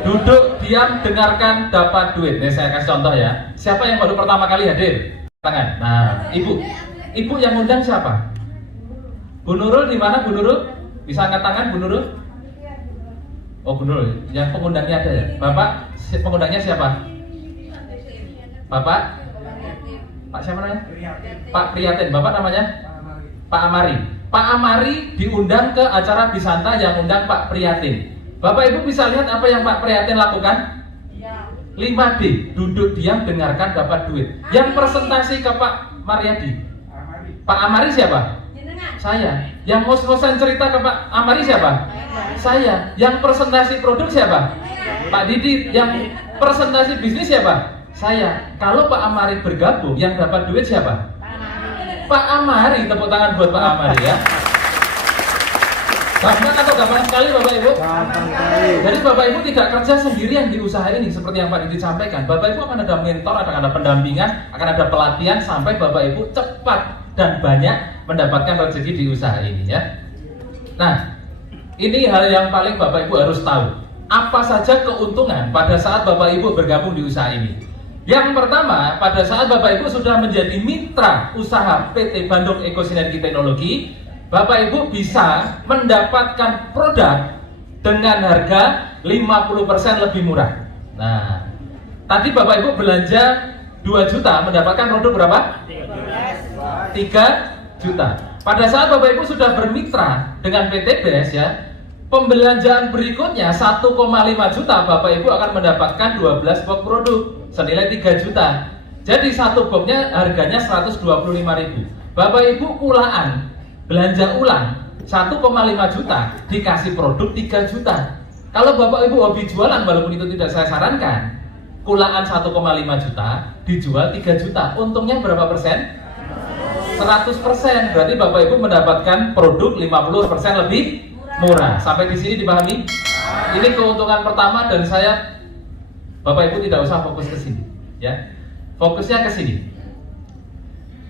Duduk, diam, dengarkan, dapat duit. Nih saya kasih contoh ya. Siapa yang baru pertama kali hadir? Tangan. Nah, ibu yang undang siapa? Bu Nurul di mana Bu Nurul? Bisa angkat tangan Bu Nurul? Oh Bu Nurul, yang pengundangnya ada ya. Bapak, pengundangnya siapa? Bapak? Pak siapa namanya? Pak Priyatin. Bapak namanya? Pak Amari. Pak Amari diundang ke acara Bisanta yang undang Pak Priyatin. Bapak Ibu bisa lihat apa yang Pak Priyatin lakukan? 5D, duduk diam, dengarkan, dapat duit. Yang presentasi ke Pak Mariadi. Pak Amari siapa? Saya. Yang ngos-ngosan cerita ke Pak Amari siapa? Saya. Yang presentasi produk siapa? Pak Didi. Yang presentasi bisnis siapa? Saya. Kalau Pak Amari bergabung, yang dapat duit siapa? Pak Amari. Tepuk tangan buat Pak Amari ya. Gampang atau gampang sekali Bapak Ibu? Jadi Bapak Ibu tidak kerja sendirian di usaha ini seperti yang Pak Didi sampaikan. Bapak Ibu akan ada mentor, akan ada pendampingan, akan ada pelatihan sampai Bapak Ibu cepat dan banyak mendapatkan rezeki di usaha ini ya. Nah, ini hal yang paling Bapak Ibu harus tahu. Apa saja keuntungan pada saat Bapak Ibu bergabung di usaha ini? Yang pertama, pada saat Bapak Ibu sudah menjadi mitra usaha PT Bandung Ekosinergi Teknologi, Bapak Ibu bisa mendapatkan produk dengan harga 50% lebih murah. Nah, tadi Bapak Ibu belanja 2 juta mendapatkan produk berapa? 3 juta. Pada saat Bapak Ibu sudah bermitra dengan PT BES ya, pembelanjaan berikutnya 1,5 juta Bapak Ibu akan mendapatkan 12 box produk senilai 3 juta. Jadi satu boxnya harganya 125.000. Bapak Ibu kulaan belanja ulang 1,5 juta dikasih produk 3 juta. Kalau Bapak Ibu hobi jualan, walaupun itu tidak saya sarankan, kulaan 1,5 juta dijual 3 juta, untungnya berapa persen? 100%. Berarti Bapak Ibu mendapatkan produk 50% lebih murah. Sampai di sini dipahami? Ini keuntungan pertama dan saya, Bapak Ibu tidak usah fokus ke sini, ya. Fokusnya ke sini.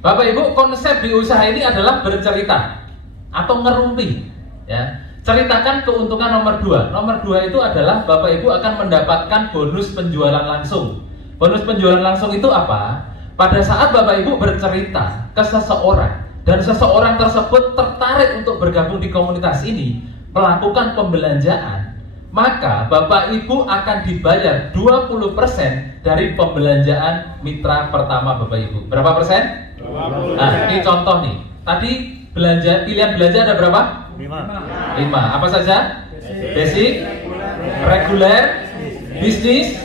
Bapak Ibu, konsep di usaha ini adalah bercerita atau ngerumpi, ya. Ceritakan keuntungan nomor 2. Nomor 2 itu adalah Bapak Ibu akan mendapatkan bonus penjualan langsung. Bonus penjualan langsung itu apa? Pada saat Bapak Ibu bercerita ke seseorang dan seseorang tersebut tertarik untuk bergabung di komunitas ini, melakukan pembelanjaan, maka Bapak Ibu akan dibayar 20% dari pembelanjaan mitra pertama Bapak Ibu. Berapa persen? 20%. Nah, ini contoh nih. Tadi pilihan belanja ada berapa? 5. Apa saja? Basic, reguler, bisnis,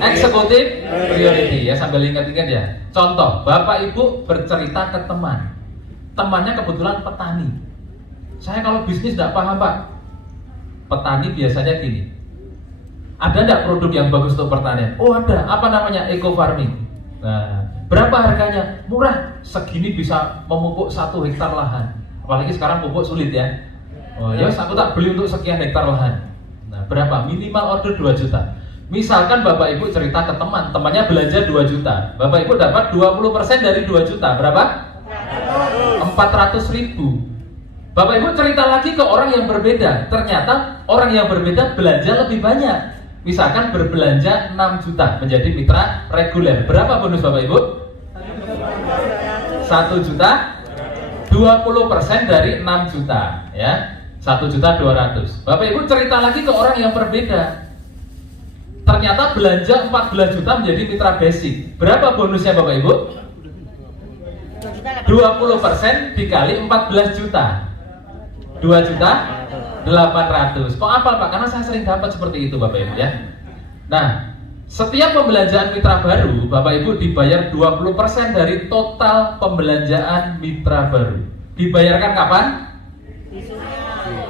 eksekutif, priority ya, sambil ingat-ingat ya. Contoh, Bapak Ibu bercerita ke teman. Temannya kebetulan petani. Saya kalau bisnis tidak paham Pak. Petani biasanya gini. Ada enggak produk yang bagus untuk pertanian? Oh ada, apa namanya? Eco farming. Nah, berapa harganya? Murah, segini bisa memupuk 1 hektar lahan. Apalagi sekarang pupuk sulit ya. Oh ya, aku tak beli untuk sekian hektar lahan. Nah, berapa? Minimal order 2 juta. Misalkan Bapak Ibu cerita ke teman, temannya belanja 2 juta. Bapak Ibu dapat 20% dari 2 juta. Berapa? 400.000. Bapak Ibu cerita lagi ke orang yang berbeda. Ternyata orang yang berbeda belanja lebih banyak. Misalkan berbelanja 6 juta menjadi mitra reguler. Berapa bonus Bapak Ibu? 1 juta 20% dari 6 juta ya. 1.200.000. Bapak Ibu cerita lagi ke orang yang berbeda. Ternyata belanja 14 juta menjadi mitra basic. Berapa bonusnya Bapak Ibu? 20% dikali 14 juta. 2.800.000. Kok apa Pak? Karena saya sering dapat seperti itu Bapak Ibu ya. Nah, setiap pembelanjaan mitra baru Bapak Ibu dibayar 20% dari total pembelanjaan mitra baru. Dibayarkan kapan?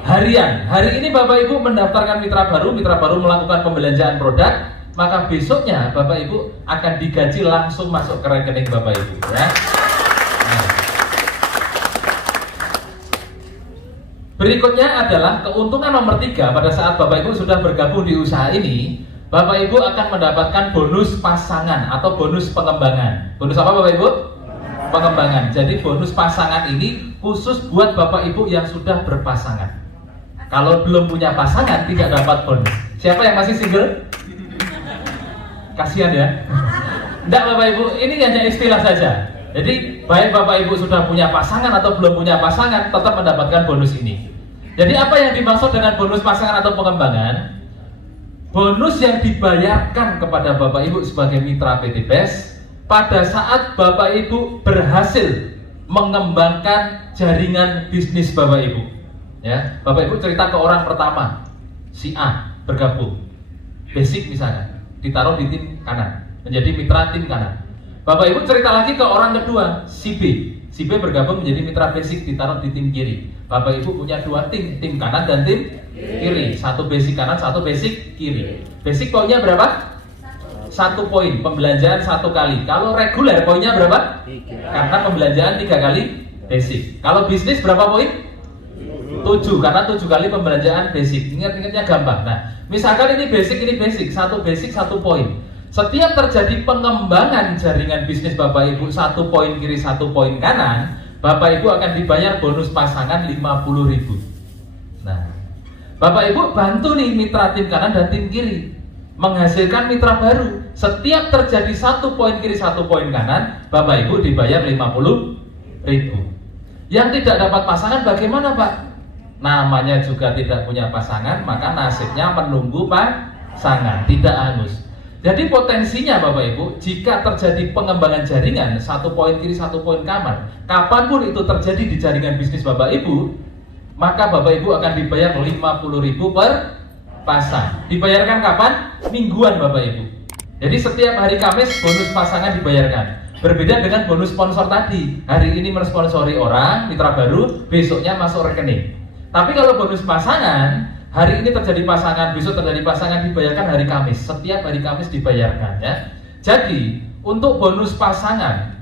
Harian. Hari ini Bapak Ibu mendaftarkan mitra baru melakukan pembelanjaan produk, maka besoknya Bapak Ibu akan digaji langsung masuk ke rekening Bapak Ibu ya. Nah. Berikutnya adalah keuntungan nomor 3. Pada saat Bapak Ibu sudah bergabung di usaha ini, Bapak Ibu akan mendapatkan bonus pasangan atau bonus pengembangan. Bonus apa Bapak Ibu? Pengembangan. Jadi bonus pasangan ini khusus buat Bapak Ibu yang sudah berpasangan. Kalau belum punya pasangan tidak dapat bonus. Siapa yang masih single? Kasihan ya. Enggak Bapak Ibu, ini hanya istilah saja. Jadi baik Bapak Ibu sudah punya pasangan atau belum punya pasangan tetap mendapatkan bonus ini. Jadi apa yang dimaksud dengan bonus pasangan atau pengembangan? Bonus yang dibayarkan kepada Bapak Ibu sebagai mitra PT BES pada saat Bapak Ibu berhasil mengembangkan jaringan bisnis Bapak Ibu. Ya, Bapak Ibu cerita ke orang pertama, si A bergabung, basic misalnya, ditaruh di tim kanan, menjadi mitra tim kanan. Bapak Ibu cerita lagi ke orang kedua, si B bergabung menjadi mitra basic, ditaruh di tim kiri. Bapak Ibu punya 2 tim kanan dan tim kiri, 1 basic kanan, 1 basic kiri. Basic poinnya berapa? 1 poin, pembelanjaan 1 kali. Kalau reguler poinnya berapa? 3. Karena pembelanjaan 3 kali basic. Kalau bisnis berapa poin? 7, karena 7 kali pembelanjaan basic. Ingat-ingatnya gampang. Nah, misalkan ini basic, satu basic, 1 poin. Setiap terjadi pengembangan jaringan bisnis Bapak Ibu 1 poin kiri, 1 poin kanan, Bapak Ibu akan dibayar bonus pasangan 50.000. Nah, Bapak Ibu bantu nih mitra tim kanan dan tim kiri menghasilkan mitra baru. Setiap terjadi 1 poin kiri, 1 poin kanan, Bapak Ibu dibayar 50.000. Yang tidak dapat pasangan bagaimana, Pak? Namanya juga tidak punya pasangan, maka nasibnya menunggu pasangan, tidak hangus. Jadi potensinya Bapak Ibu, jika terjadi pengembangan jaringan 1 poin kiri, 1 poin kanan, kapanpun itu terjadi di jaringan bisnis Bapak Ibu, maka Bapak Ibu akan dibayar 50.000 per pasang. Dibayarkan kapan? Mingguan Bapak Ibu. Jadi setiap hari Kamis bonus pasangan dibayarkan. Berbeda dengan bonus sponsor tadi. Hari ini mensponsori orang, mitra baru, besoknya masuk rekening. Tapi kalau bonus pasangan, hari ini terjadi pasangan, besok terjadi pasangan, dibayarkan hari Kamis. Setiap hari Kamis dibayarkan ya. Jadi untuk bonus pasangan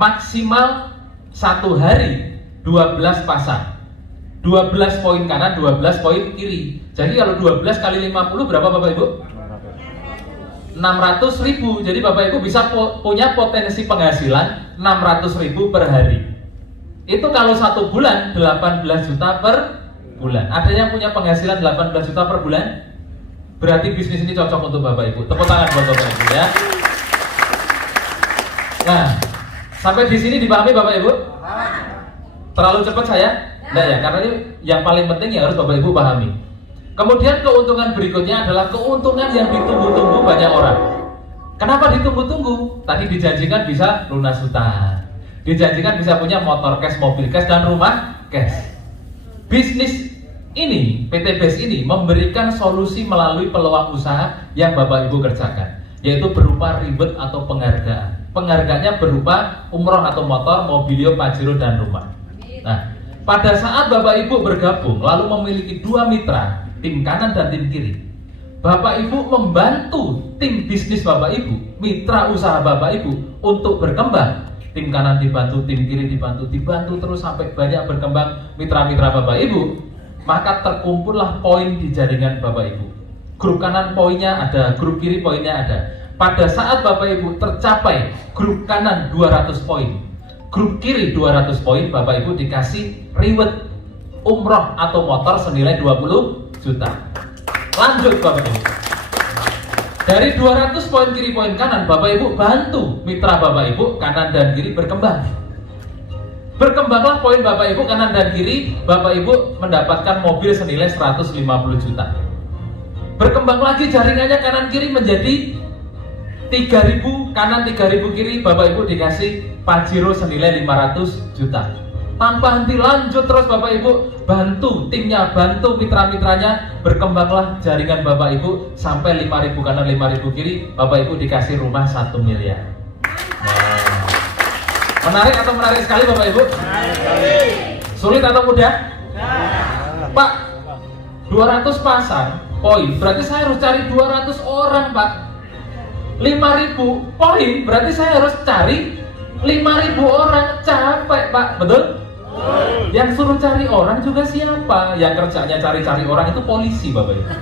maksimal 1 hari 12 pasang, 12 poin kanan, 12 poin kiri. Jadi kalau 12 kali 50 berapa Bapak Ibu? 600.000. Jadi Bapak Ibu bisa punya potensi penghasilan 600.000 per hari. Itu kalau 1 bulan 18 juta per bulan. Ada yang punya penghasilan 18 juta per bulan? Berarti bisnis ini cocok untuk Bapak Ibu. Tepuk tangan buat Bapak Ibu ya. Nah, sampai di sini dipahami Bapak Ibu? Terlalu cepat saya? Enggak ya, karena ini yang paling penting yang harus Bapak Ibu pahami. Kemudian keuntungan berikutnya adalah keuntungan yang ditunggu-tunggu banyak orang. Kenapa ditunggu-tunggu? Tadi dijanjikan bisa lunas hutang, dijanjikan bisa punya motor cash, mobil cash, dan rumah cash. Bisnis ini, PT BES ini memberikan solusi melalui peluang usaha yang Bapak Ibu kerjakan, yaitu berupa reward atau penghargaan. Penghargaannya berupa umroh atau motor, mobilio, pajero, dan rumah. Nah, pada saat Bapak Ibu bergabung lalu memiliki 2 mitra, tim kanan dan tim kiri, Bapak Ibu membantu tim bisnis Bapak Ibu, mitra usaha Bapak Ibu untuk berkembang. Tim kanan dibantu, tim kiri dibantu terus sampai banyak berkembang mitra-mitra Bapak Ibu, maka terkumpullah poin di jaringan Bapak Ibu. Grup kanan poinnya ada, grup kiri poinnya ada. Pada saat Bapak Ibu tercapai grup kanan 200 poin, grup kiri 200 poin, Bapak Ibu dikasih reward umroh atau motor senilai 20 juta. Lanjut Bapak Ibu. Dari 200 poin kiri poin kanan, Bapak Ibu bantu mitra Bapak Ibu kanan dan kiri berkembang. Berkembanglah poin Bapak Ibu kanan dan kiri, Bapak Ibu mendapatkan mobil senilai 150 juta. Berkembang lagi jaringannya kanan kiri menjadi 3.000 kanan 3.000 kiri, Bapak Ibu dikasih pajero senilai 500 juta. Tanpa henti lanjut terus Bapak Ibu, bantu timnya, bantu mitra-mitranya, berkembanglah jaringan Bapak Ibu sampai 5.000 kanan 5.000 kiri, Bapak Ibu dikasih rumah 1 miliar. Nah, menarik atau menarik sekali Bapak Ibu? Sulit atau mudah? Pak, 200 pasang poin, berarti saya harus cari 200 orang Pak. 5.000 poin, berarti saya harus cari 5.000 orang. Capek Pak, betul? Yang suruh cari orang juga siapa? Yang kerjanya cari-cari orang itu polisi Bapak Ibu.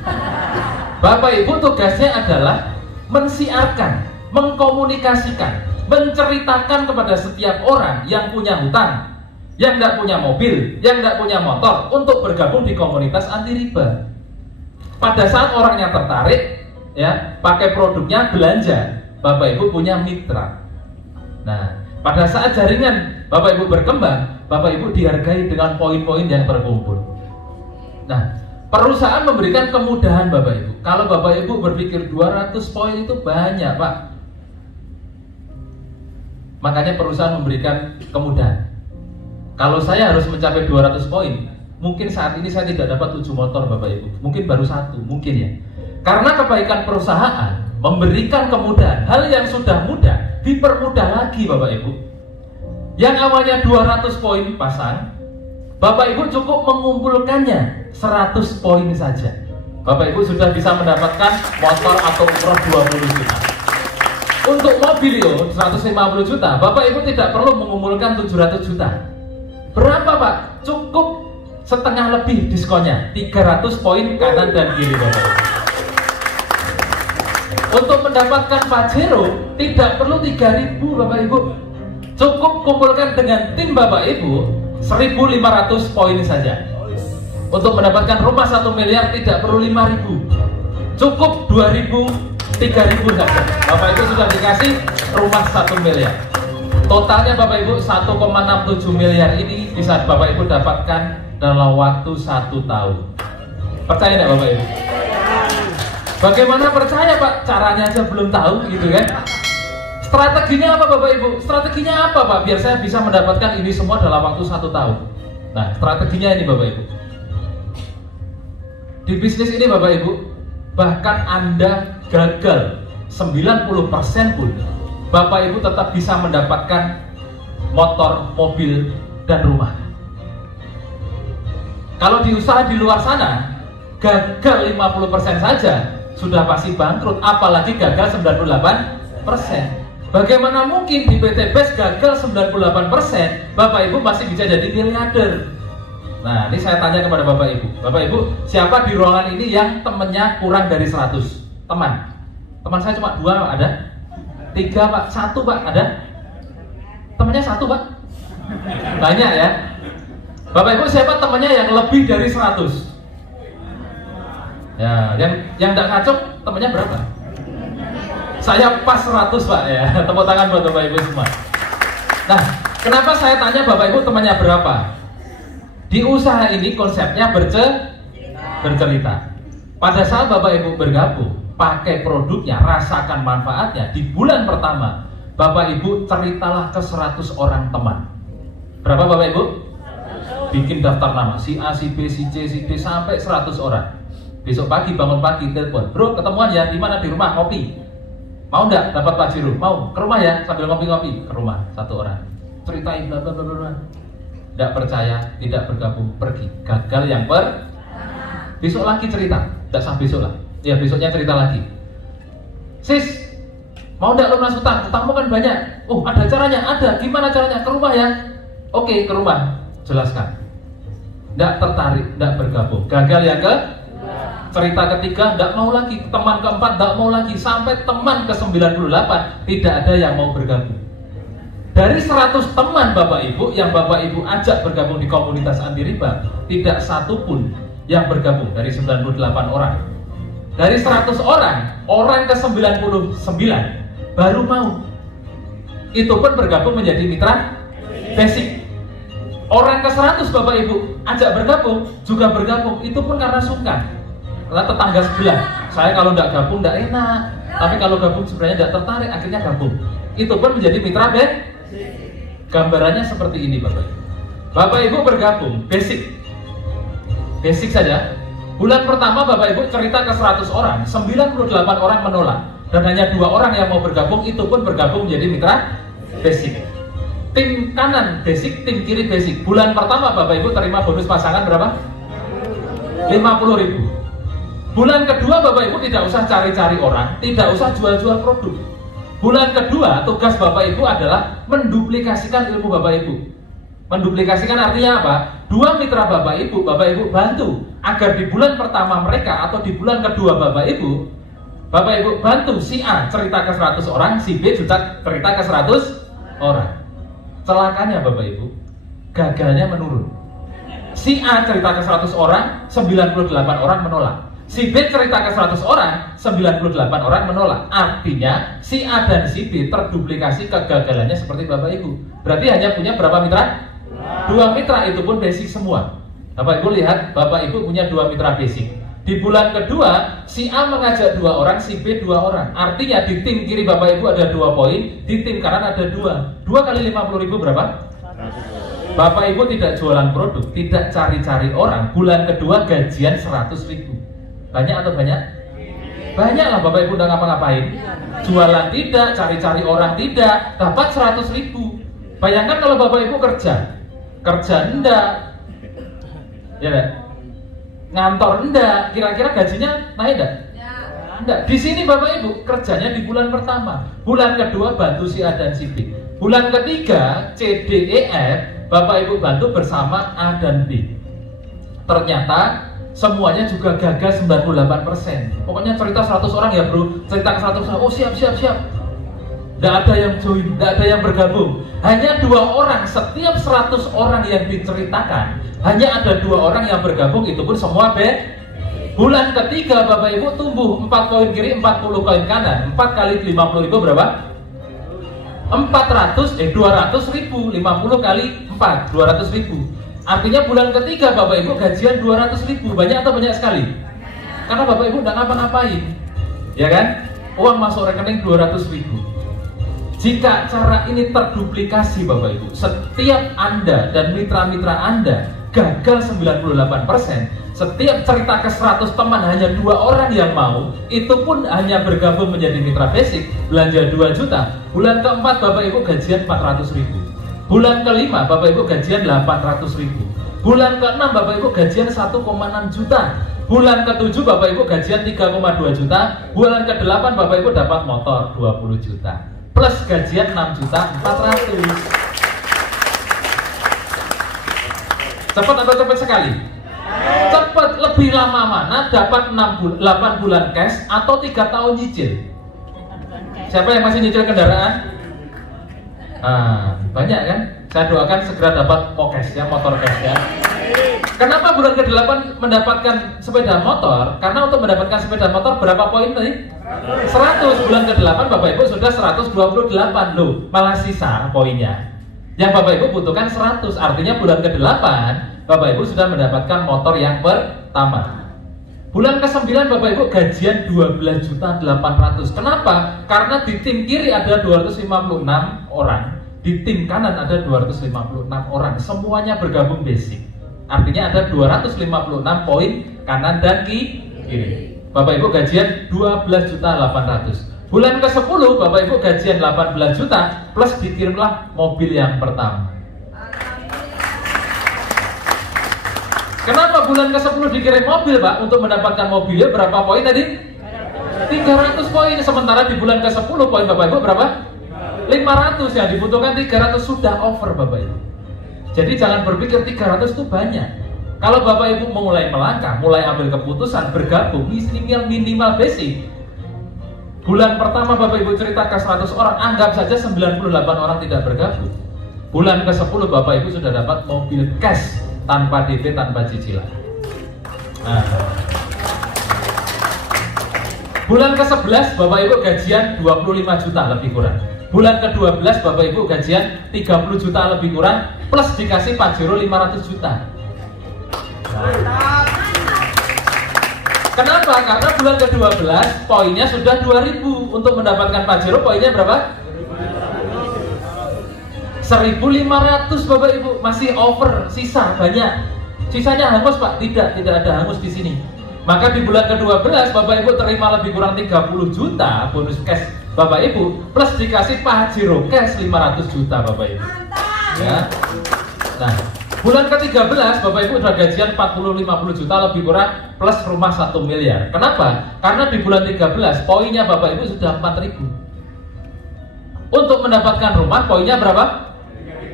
Bapak Ibu tugasnya adalah mensiarkan, mengkomunikasikan, menceritakan kepada setiap orang yang punya hutang, yang nggak punya mobil, yang nggak punya motor, untuk bergabung di komunitas anti riba. Pada saat orangnya tertarik, ya pakai produknya, belanja, Bapak Ibu punya mitra. Nah, pada saat jaringan Bapak Ibu berkembang, Bapak Ibu dihargai dengan poin-poin yang terkumpul. Nah, perusahaan memberikan kemudahan Bapak Ibu. Kalau Bapak Ibu berpikir 200 poin itu banyak Pak, makanya perusahaan memberikan kemudahan. Kalau saya harus mencapai 200 poin, mungkin saat ini saya tidak dapat 7 motor Bapak Ibu, mungkin baru 1, mungkin ya. Karena kebaikan perusahaan memberikan kemudahan. Hal yang sudah mudah dipermudah lagi Bapak Ibu. Yang awalnya 200 poin pasang, Bapak Ibu cukup mengumpulkannya 100 poin saja, Bapak Ibu sudah bisa mendapatkan motor atau umroh 20 juta. Untuk mobilio 150 juta, Bapak Ibu tidak perlu mengumpulkan 700 juta. Berapa Pak? Cukup setengah lebih diskonnya, 300 poin kanan dan kiri Bapak Ibu. Untuk mendapatkan Pajero tidak perlu 3.000 Bapak Ibu, cukup kumpulkan dengan tim Bapak Ibu 1.500 poin saja. Untuk mendapatkan rumah 1 miliar tidak perlu 5.000, cukup 2.000, 3.000 saja. Bapak Ibu sudah dikasih rumah 1 miliar. Totalnya Bapak Ibu 1,67 miliar ini bisa Bapak Ibu dapatkan dalam waktu 1 tahun. Percaya tidak Bapak Ibu? Bagaimana percaya Pak? Caranya aja belum tahu gitu kan? Strateginya apa Bapak Ibu? Strateginya apa Pak? Biar saya bisa mendapatkan ini semua dalam waktu 1 tahun. Nah, strateginya ini Bapak Ibu. Di bisnis ini Bapak Ibu, bahkan Anda gagal 90% pun, Bapak Ibu tetap bisa mendapatkan motor, mobil, dan rumah. Kalau di usaha di luar sana, gagal 50% saja sudah pasti bangkrut, apalagi gagal 98%. Bagaimana mungkin di PT BES gagal 98%, Bapak Ibu masih bisa jadi miliarder? Nah, ini saya tanya kepada Bapak Ibu. Bapak Ibu, siapa di ruangan ini yang temannya kurang dari 100? Teman saya cuma 2 Pak, ada? 3 Pak, 1 Pak, ada? Temannya 1 Pak? Banyak ya? Bapak Ibu, siapa temannya yang lebih dari 100? Ya, yang tidak kacau temannya berapa? Saya pas 100 Pak ya. Tepuk tangan buat Bapak Ibu semua. Nah, kenapa saya tanya Bapak Ibu temannya berapa? Di usaha ini konsepnya bercerita. Pada saat Bapak Ibu bergabung, pakai produknya, rasakan manfaatnya, di bulan pertama Bapak Ibu ceritalah ke 100 orang teman. Berapa Bapak Ibu? Bikin daftar nama, si A, si B, si C, si D, sampai 100 orang. Besok pagi bangun pagi telepon, bro ketemuan ya, di mana? Di rumah, ngopi. Mau nggak dapat Pajero? Mau, ke rumah ya, sambil ngopi-ngopi. Ke rumah, 1 orang. Ceritain bla bla bla bla. Tidak percaya, tidak bergabung, pergi. Gagal yang besok lagi cerita, tidak sah besok lah. Ya besoknya cerita lagi. Sis, mau nggak lunas utang? Utangmu kan banyak. Oh ada caranya, ada. Gimana caranya? Ke rumah ya. Oke, ke rumah. Jelaskan. Tidak tertarik, tidak bergabung. Gagal yang cerita ketiga, tidak mau lagi. Teman keempat, tidak mau lagi. Sampai teman ke-98, tidak ada yang mau bergabung. Dari 100 teman Bapak Ibu yang Bapak Ibu ajak bergabung di komunitas anti riba, tidak satu pun yang bergabung dari 98 orang. Dari 100 orang ke-99 baru mau. Itu pun bergabung menjadi mitra basic. Orang ke-100 Bapak Ibu ajak bergabung, juga bergabung, itu pun karena sungkan. Karena tetangga sebelah, saya kalau tidak gabung tidak enak, tapi kalau gabung sebenarnya tidak tertarik, akhirnya gabung. Itu pun menjadi mitra basic. Gambarannya seperti ini Bapak Ibu. Bapak Ibu bergabung, basic saja. Bulan pertama Bapak Ibu cerita ke 100 orang, 98 orang menolak, dan hanya 2 orang yang mau bergabung, itu pun bergabung menjadi mitra basic. Tim kanan basic, tim kiri basic. Bulan pertama Bapak Ibu terima bonus pasangan berapa? 50.000. Bulan kedua Bapak Ibu tidak usah cari-cari orang, tidak usah jual-jual produk. Bulan kedua tugas Bapak Ibu adalah menduplikasikan ilmu Bapak Ibu. Menduplikasikan artinya apa? 2 mitra Bapak Ibu bantu agar di bulan pertama mereka atau di bulan kedua Bapak Ibu bantu si A cerita ke 100 orang, si B juga cerita ke 100 orang. Celakanya Bapak Ibu, gagalnya menurun. Si A cerita ke 100 orang, 98 orang menolak. Si B cerita ke 100 orang, 98 orang menolak. Artinya si A dan si B terduplikasi kegagalannya seperti Bapak Ibu. Berarti hanya punya berapa mitra? 2 mitra, itu pun basic semua. Bapak Ibu lihat, Bapak Ibu punya 2 mitra basic. Di bulan kedua, si A mengajak 2 orang, si B 2 orang. Artinya di tim kiri Bapak Ibu ada 2 poin, di tim kanan ada 2. 2 kali 50.000 berapa? Bapak Ibu tidak jualan produk, tidak cari-cari orang. Bulan kedua gajian 100.000. Banyak atau banyak? Banyak lah Bapak Ibu udah ngapa-ngapain. Jualan tidak, cari-cari orang tidak, dapat 100.000. Bayangkan kalau Bapak Ibu kerja enggak, ya enggak? Ngantor enggak, kira-kira gajinya naik enggak? Enggak. Di sini Bapak Ibu kerjanya di bulan pertama, bulan kedua bantu si A dan si B, bulan ketiga C, D, E, F Bapak Ibu bantu bersama A dan B. Ternyata semuanya juga gagal 98%. Pokoknya cerita 100 orang ya bro, cerita ke 100 orang, oh siap. Tidak ada yang join, tidak ada yang bergabung. Hanya 2 orang, setiap 100 orang yang diceritakan, hanya ada 2 orang yang bergabung, itu pun semua Bulan ketiga Bapak Ibu tumbuh 4 koin kiri, 40 koin kanan. 4 kali 50 ribu berapa? 200 ribu. 50 kali 4, 200 ribu. Artinya bulan ketiga Bapak Ibu gajian 200 ribu. Banyak atau banyak sekali? Karena Bapak Ibu tidak ngapa-ngapain, ya kan? Uang masuk rekening 200 ribu. Jika cara ini terduplikasi Bapak Ibu, setiap Anda dan mitra-mitra Anda gagal 98%, setiap cerita ke 100 teman hanya 2 orang yang mau, itu pun hanya bergabung menjadi mitra basic, belanja 2 juta. Bulan keempat Bapak Ibu gajian 400 ribu. Bulan kelima Bapak Ibu gajian 800 ribu. Bulan ke-6 Bapak Ibu gajian 1,6 juta. Bulan ke-7 Bapak Ibu gajian 3,2 juta. Bulan ke-8 Bapak Ibu dapat motor 20 juta. Plus gajian 6.400.000. Cepat atau cepat sekali? Cepat. Lebih lama mana? Dapat 8 bulan cash atau 3 tahun nyicil? Siapa yang masih nyicil kendaraan? Banyak kan? Saya doakan segera dapat cash ya, motor cash ya. Kenapa bulan ke-8 mendapatkan sepeda motor? Karena untuk mendapatkan sepeda motor berapa poin tadi? 100. Bulan ke-8 Bapak Ibu sudah 128 loh, malah sisa poinnya. Yang Bapak Ibu butuhkan 100. Artinya bulan ke-8 Bapak Ibu sudah mendapatkan motor yang pertama. Bulan ke-9 Bapak Ibu gajian 12.800.000. Kenapa? Karena di tim kiri ada 256 orang, di tim kanan ada 256 orang. Semuanya bergabung basic. Artinya ada 256 poin kanan dan kiri. Bapak Ibu gajian 12.800.000. Bulan ke-10 Bapak Ibu gajian 18 juta plus dikirimlah mobil yang pertama. Kenapa bulan ke-10 dikirim mobil Pak? Untuk mendapatkan mobilnya berapa poin tadi? 300 poin. Sementara di bulan ke-10 poin Bapak Ibu berapa? 500. Yang dibutuhkan 300 sudah over Bapak Ibu. Jadi jangan berpikir 300 itu banyak. Kalau Bapak Ibu mulai melangkah, mulai ambil keputusan, bergabung, minimal basic. Bulan pertama Bapak Ibu cerita ke 100 orang, anggap saja 98 orang tidak bergabung. Bulan ke-10 Bapak Ibu sudah dapat mobil cash tanpa DP, tanpa cicilan. Bulan ke-11 Bapak Ibu gajian 25 juta lebih kurang. Bulan ke-12 Bapak Ibu gajian 30 juta lebih kurang plus dikasih Pajero 500 juta. Kenapa? Karena bulan ke-12 poinnya sudah 2000. Untuk mendapatkan Pajero poinnya berapa? 1.500 Bapak Ibu. Masih over, sisa banyak. Sisanya hangus Pak? Tidak ada hangus di sini. Maka di bulan ke-12 Bapak Ibu terima lebih kurang 30 juta bonus cash Bapak Ibu plus dikasih Pajero cash 500 juta Bapak Ibu. Ya. Nah, bulan ke-13 Bapak Ibu sudah gajian 40-50 juta lebih kurang plus rumah 1 miliar. Kenapa? Karena di bulan 13 poinnya Bapak Ibu sudah 4.000. Untuk mendapatkan rumah poinnya berapa?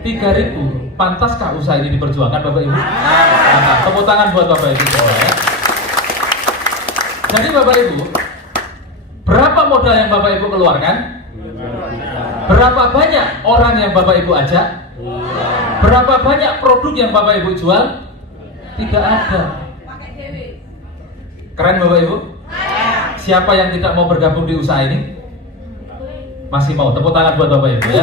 3.000. Pantaskah usaha ini diperjuangkan Bapak Ibu? Nah, tepuk tangan buat Bapak Ibu semua ya. Jadi Bapak Ibu, berapa modal yang Bapak Ibu keluarkan? Berapa banyak orang yang Bapak Ibu ajak? Berapa banyak produk yang Bapak Ibu jual? Tidak ada. Keren Bapak Ibu? Siapa yang tidak mau bergabung di usaha ini? Masih mau? Tepuk tangan buat Bapak Ibu ya.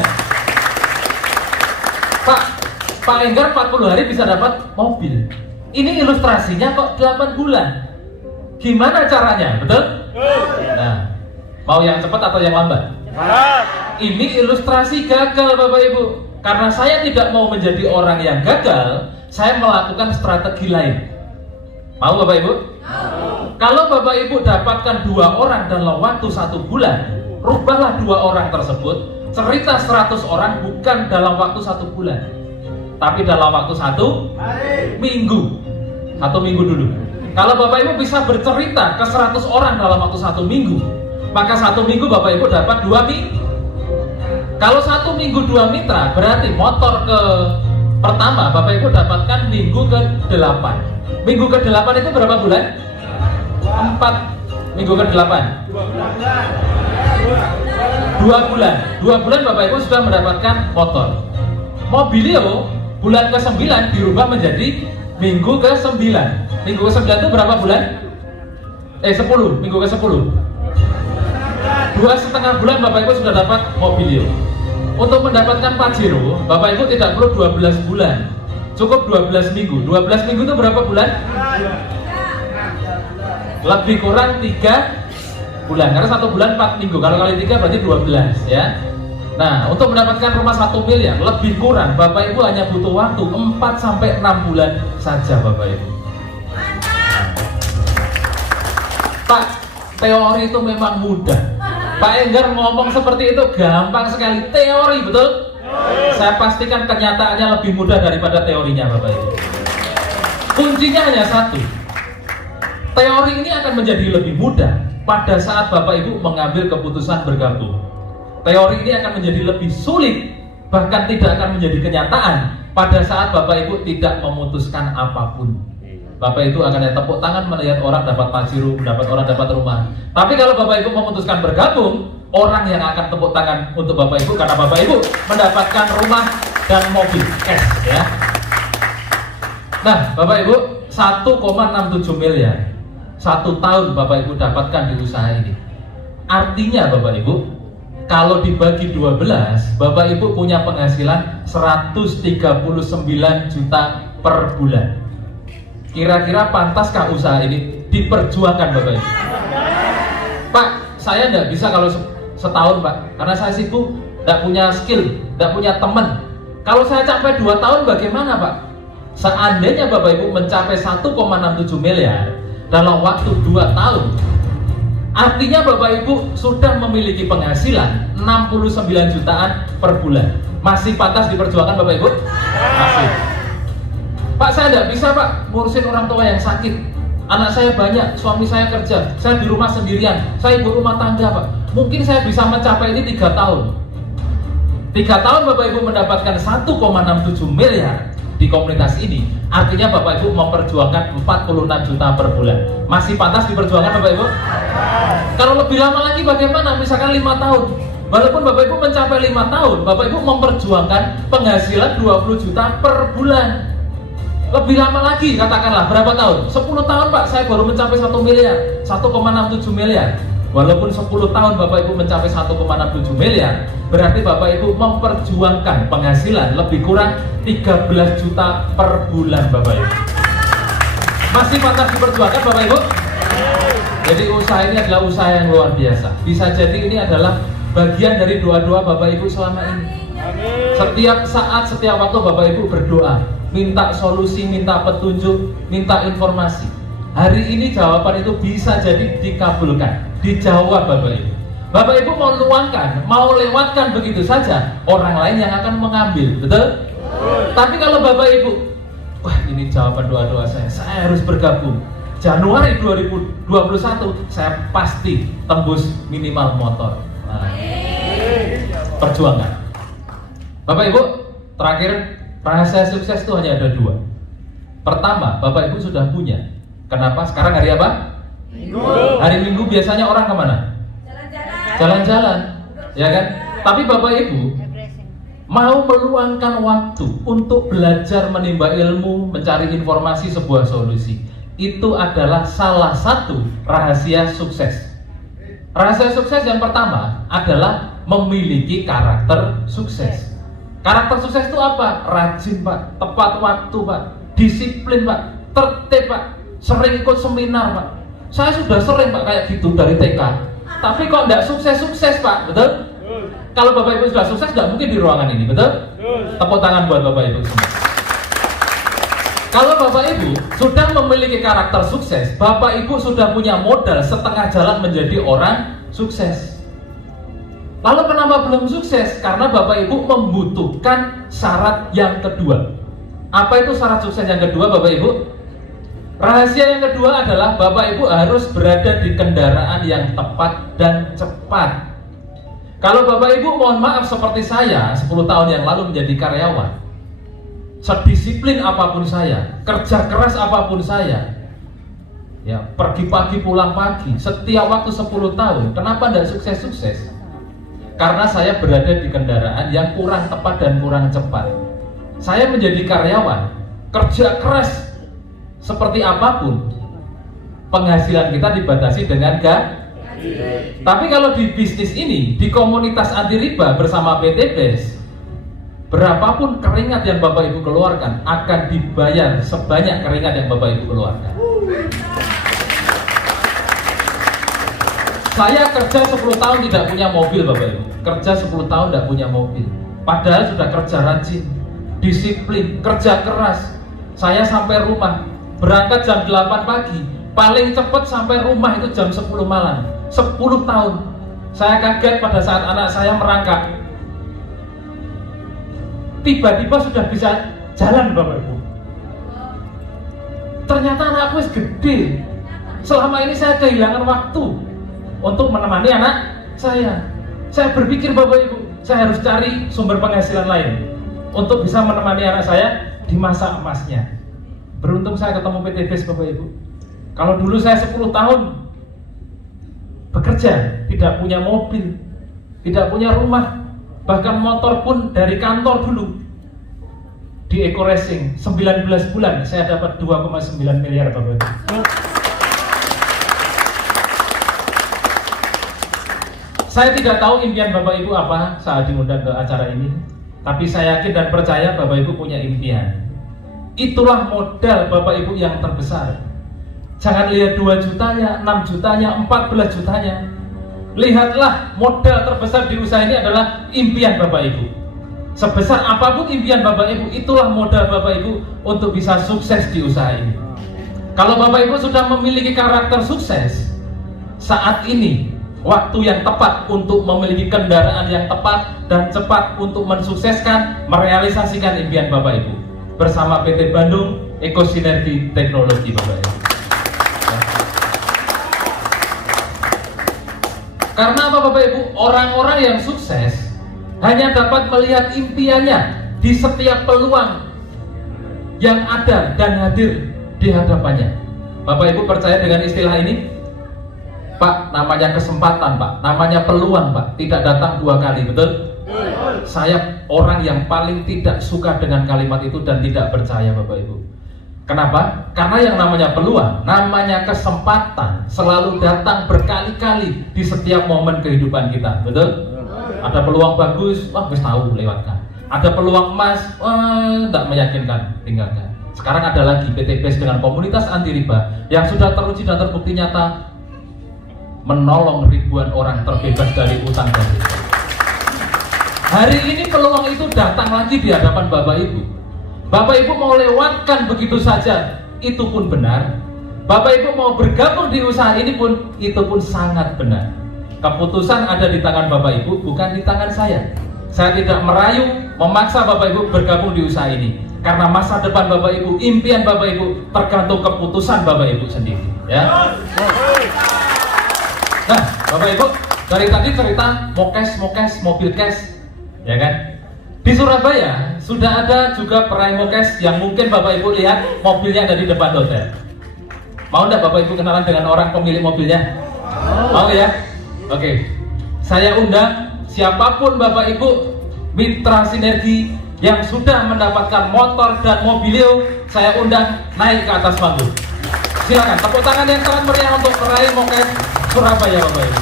Pak Enggar 40 hari bisa dapat mobil. Ini ilustrasinya kok 8 bulan. Gimana caranya? Betul? Nah, mau yang cepat atau yang lambat? Ini ilustrasi gagal Bapak Ibu. Karena saya tidak mau menjadi orang yang gagal, saya melakukan strategi lain. Mau Bapak Ibu? Kalau Bapak Ibu dapatkan 2 orang dalam waktu 1 bulan, rubahlah 2 orang tersebut. Cerita 100 orang bukan dalam waktu 1 bulan, tapi dalam waktu 1 minggu. 1 minggu dulu. Kalau Bapak Ibu bisa bercerita ke 100 orang dalam waktu 1 minggu, maka 1 minggu Bapak Ibu dapat 2 minggu. Kalau 1 minggu 2 mitra, berarti motor ke pertama Bapak Ibu dapatkan minggu ke-8. Minggu ke-8 itu berapa bulan? 4. Minggu ke-8 2 bulan. 2 bulan Bapak Ibu sudah mendapatkan motor. Mobilio bulan ke-9 dirubah menjadi minggu ke-9. Minggu ke-9 itu berapa bulan? 10. Minggu ke-10 2,5 bulan Bapak Ibu sudah dapat mobilio. Untuk mendapatkan Pajero, Bapak Ibu tidak perlu 12 bulan, cukup 12 minggu. 12 minggu itu berapa bulan? Lebih kurang 3 bulan, karena 1 bulan 4 minggu. Kalau kali 3 berarti 12 ya. Nah, untuk mendapatkan rumah 1 miliar lebih kurang Bapak Ibu hanya butuh waktu 4-6 bulan saja Bapak Ibu. Pak, teori itu memang mudah. Pak Enggar ngomong seperti itu gampang sekali, teori, betul? Saya pastikan kenyataannya lebih mudah daripada teorinya Bapak Ibu. Kuncinya hanya satu. Teori ini akan menjadi lebih mudah pada saat Bapak Ibu mengambil keputusan bergabung. Teori ini akan menjadi lebih sulit, bahkan tidak akan menjadi kenyataan pada saat Bapak Ibu tidak memutuskan apapun. Bapak Ibu akan ada tepuk tangan melihat orang dapat Pajero, mendapat orang dapat rumah. Tapi kalau Bapak Ibu memutuskan bergabung, orang yang akan tepuk tangan untuk Bapak Ibu karena Bapak Ibu mendapatkan rumah dan mobil cash ya. Nah, Bapak Ibu 1,67 miliar 1 tahun Bapak Ibu dapatkan di usaha ini. Artinya Bapak Ibu, kalau dibagi 12, Bapak Ibu punya penghasilan 139 juta per bulan. Kira-kira pantaskah usaha ini diperjuangkan Bapak Ibu? Pak, saya tidak bisa kalau setahun Pak, karena saya sibuk, tidak punya skill, tidak punya teman. Kalau saya capai 2 tahun bagaimana Pak? Seandainya Bapak Ibu mencapai 1,67 miliar dalam waktu 2 tahun, artinya Bapak Ibu sudah memiliki penghasilan 69 jutaan per bulan. Masih pantas diperjuangkan Bapak Ibu? Masih. Pak, saya tidak bisa Pak ngurusin orang tua yang sakit. Anak saya banyak, suami saya kerja, saya di rumah sendirian, saya ibu rumah tangga Pak. Mungkin saya bisa mencapai ini 3 tahun. 3 tahun Bapak Ibu mendapatkan 1,67 miliar di komunitas ini. Artinya Bapak Ibu memperjuangkan 46 juta per bulan. Masih pantas diperjuangkan Bapak Ibu? Kalau lebih lama lagi bagaimana? Misalkan 5 tahun. Walaupun Bapak Ibu mencapai 5 tahun, Bapak Ibu memperjuangkan penghasilan 20 juta per bulan. Lebih lama lagi, katakanlah berapa tahun? 10 tahun Pak, saya baru mencapai 1 miliar 1,67 miliar. Walaupun 10 tahun Bapak Ibu mencapai 1,67 miliar, berarti Bapak Ibu memperjuangkan penghasilan lebih kurang 13 juta per bulan Bapak Ibu. Masih pantas diperjuangkan Bapak Ibu? Jadi usaha ini adalah usaha yang luar biasa. Bisa jadi ini adalah bagian dari doa-doa Bapak Ibu selama ini. Setiap saat, setiap waktu Bapak Ibu berdoa, minta solusi, minta petunjuk, minta informasi. Hari ini jawaban itu bisa jadi dikabulkan, dijawab Bapak Ibu. Bapak Ibu mau luangkan, mau lewatkan begitu saja, orang lain yang akan mengambil, betul? Tapi kalau Bapak Ibu, wah ini jawaban doa-doa saya harus bergabung. Januari 2021 saya pasti tembus minimal motor. Nah, perjuangan. Bapak Ibu, terakhir, rahasia sukses itu hanya ada 2. Pertama, Bapak Ibu sudah punya. Kenapa? Sekarang hari apa? Minggu. Hari Minggu biasanya orang kemana? Jalan-jalan, ya kan? Tapi Bapak Ibu mau meluangkan waktu untuk belajar menimba ilmu, mencari informasi sebuah solusi. Itu adalah salah satu rahasia sukses. Rahasia sukses yang pertama adalah memiliki karakter sukses. Karakter sukses itu apa? Rajin Pak, tepat waktu Pak, disiplin Pak, tertib Pak, sering ikut seminar Pak. Saya sudah sering Pak kayak gitu dari TK. Tapi kok tidak sukses-sukses Pak, betul? Kalau Bapak Ibu sudah sukses, tidak mungkin di ruangan ini, betul? Tepuk tangan buat Bapak Ibu semua. Kalau Bapak Ibu sudah memiliki karakter sukses, Bapak Ibu sudah punya modal setengah jalan menjadi orang sukses. Lalu kenapa belum sukses? Karena Bapak Ibu membutuhkan syarat yang kedua. Apa itu syarat sukses yang kedua Bapak Ibu? Rahasia yang kedua adalah Bapak Ibu harus berada di kendaraan yang tepat dan cepat. Kalau Bapak Ibu mohon maaf seperti saya 10 tahun yang lalu menjadi karyawan, sedisiplin apapun saya, kerja keras apapun saya, ya pergi pagi pulang pagi, setiap waktu 10 tahun, kenapa tidak sukses-sukses? Karena saya berada di kendaraan yang kurang tepat dan kurang cepat. Saya menjadi karyawan, kerja keras seperti apapun, penghasilan kita dibatasi dengan gaji. Tapi kalau di bisnis ini, di komunitas anti riba bersama PT BES, berapapun keringat yang Bapak Ibu keluarkan akan dibayar sebanyak keringat yang Bapak Ibu keluarkan. Saya kerja 10 tahun tidak punya mobil Bapak Ibu. Kerja 10 tahun tidak punya mobil. Padahal sudah kerja rajin, disiplin, kerja keras. Saya sampai rumah, berangkat jam 8 pagi, paling cepat sampai rumah itu jam 10 malam. 10 tahun. Saya kaget pada saat anak saya merangkak. Tiba-tiba sudah bisa jalan Bapak Ibu. Ternyata anakku gede. Selama ini saya kehilangan waktu untuk menemani anak saya. Saya berpikir Bapak Ibu, saya harus cari sumber penghasilan lain untuk bisa menemani anak saya di masa emasnya. Beruntung saya ketemu PT BES Bapak Ibu. Kalau dulu saya 10 tahun bekerja, tidak punya mobil, tidak punya rumah, bahkan motor pun dari kantor dulu. Di Eco Racing 19 bulan saya dapat 2,9 miliar Bapak Ibu. Saya tidak tahu impian Bapak Ibu apa saat diundang ke acara ini, tapi saya yakin dan percaya Bapak Ibu punya impian. Itulah modal Bapak Ibu yang terbesar. Jangan lihat 2 jutanya, 6 jutanya, 14 jutanya. Lihatlah modal terbesar di usaha ini adalah impian Bapak Ibu. Sebesar apapun impian Bapak Ibu, itulah modal Bapak Ibu untuk bisa sukses di usaha ini. Kalau Bapak Ibu sudah memiliki karakter sukses, saat ini waktu yang tepat untuk memiliki kendaraan yang tepat dan cepat untuk mensukseskan, merealisasikan impian Bapak Ibu bersama PT Bandung Ekosinergi Teknologi Bapak Ibu. Karena apa Bapak Ibu? Orang-orang yang sukses hanya dapat melihat impiannya di setiap peluang yang ada dan hadir di hadapannya. Bapak Ibu percaya dengan istilah ini? Pak, namanya kesempatan Pak, namanya peluang Pak, tidak datang 2 kali, betul? Saya orang yang paling tidak suka dengan kalimat itu dan tidak percaya Bapak Ibu. Kenapa? Karena yang namanya peluang, namanya kesempatan selalu datang berkali-kali di setiap momen kehidupan kita, betul? Ada peluang bagus, wah wis tahu lewatkan. Ada peluang emas, wah tidak meyakinkan, tinggalkan. Sekarang ada lagi PT BES dengan komunitas anti riba yang sudah teruji dan terbukti nyata menolong ribuan orang terbebas dari utang dan riba. Hari ini peluang itu datang lagi di hadapan Bapak Ibu. Bapak Ibu mau lewatkan begitu saja, itu pun benar. Bapak Ibu mau bergabung di usaha ini pun, itu pun sangat benar. Keputusan ada di tangan Bapak Ibu, bukan di tangan saya. Saya tidak merayu, memaksa Bapak Ibu bergabung di usaha ini. Karena masa depan Bapak Ibu, impian Bapak Ibu, tergantung keputusan Bapak Ibu sendiri. Ya. Nah, Bapak Ibu, dari tadi cerita mokes, mobil cash, ya kan? Di Surabaya sudah ada juga peraih mokes yang mungkin Bapak Ibu lihat mobilnya ada di depan hotel. Mau enggak Bapak Ibu kenalan dengan orang pemilik mobilnya? Mau ya? Oke. Saya undang siapapun Bapak Ibu mitra sinergi yang sudah mendapatkan motor dan mobilio, saya undang naik ke atas panggung. Silakan tepuk tangan yang sangat meriah untuk peraih mokes Surabaya Bapak Ibu.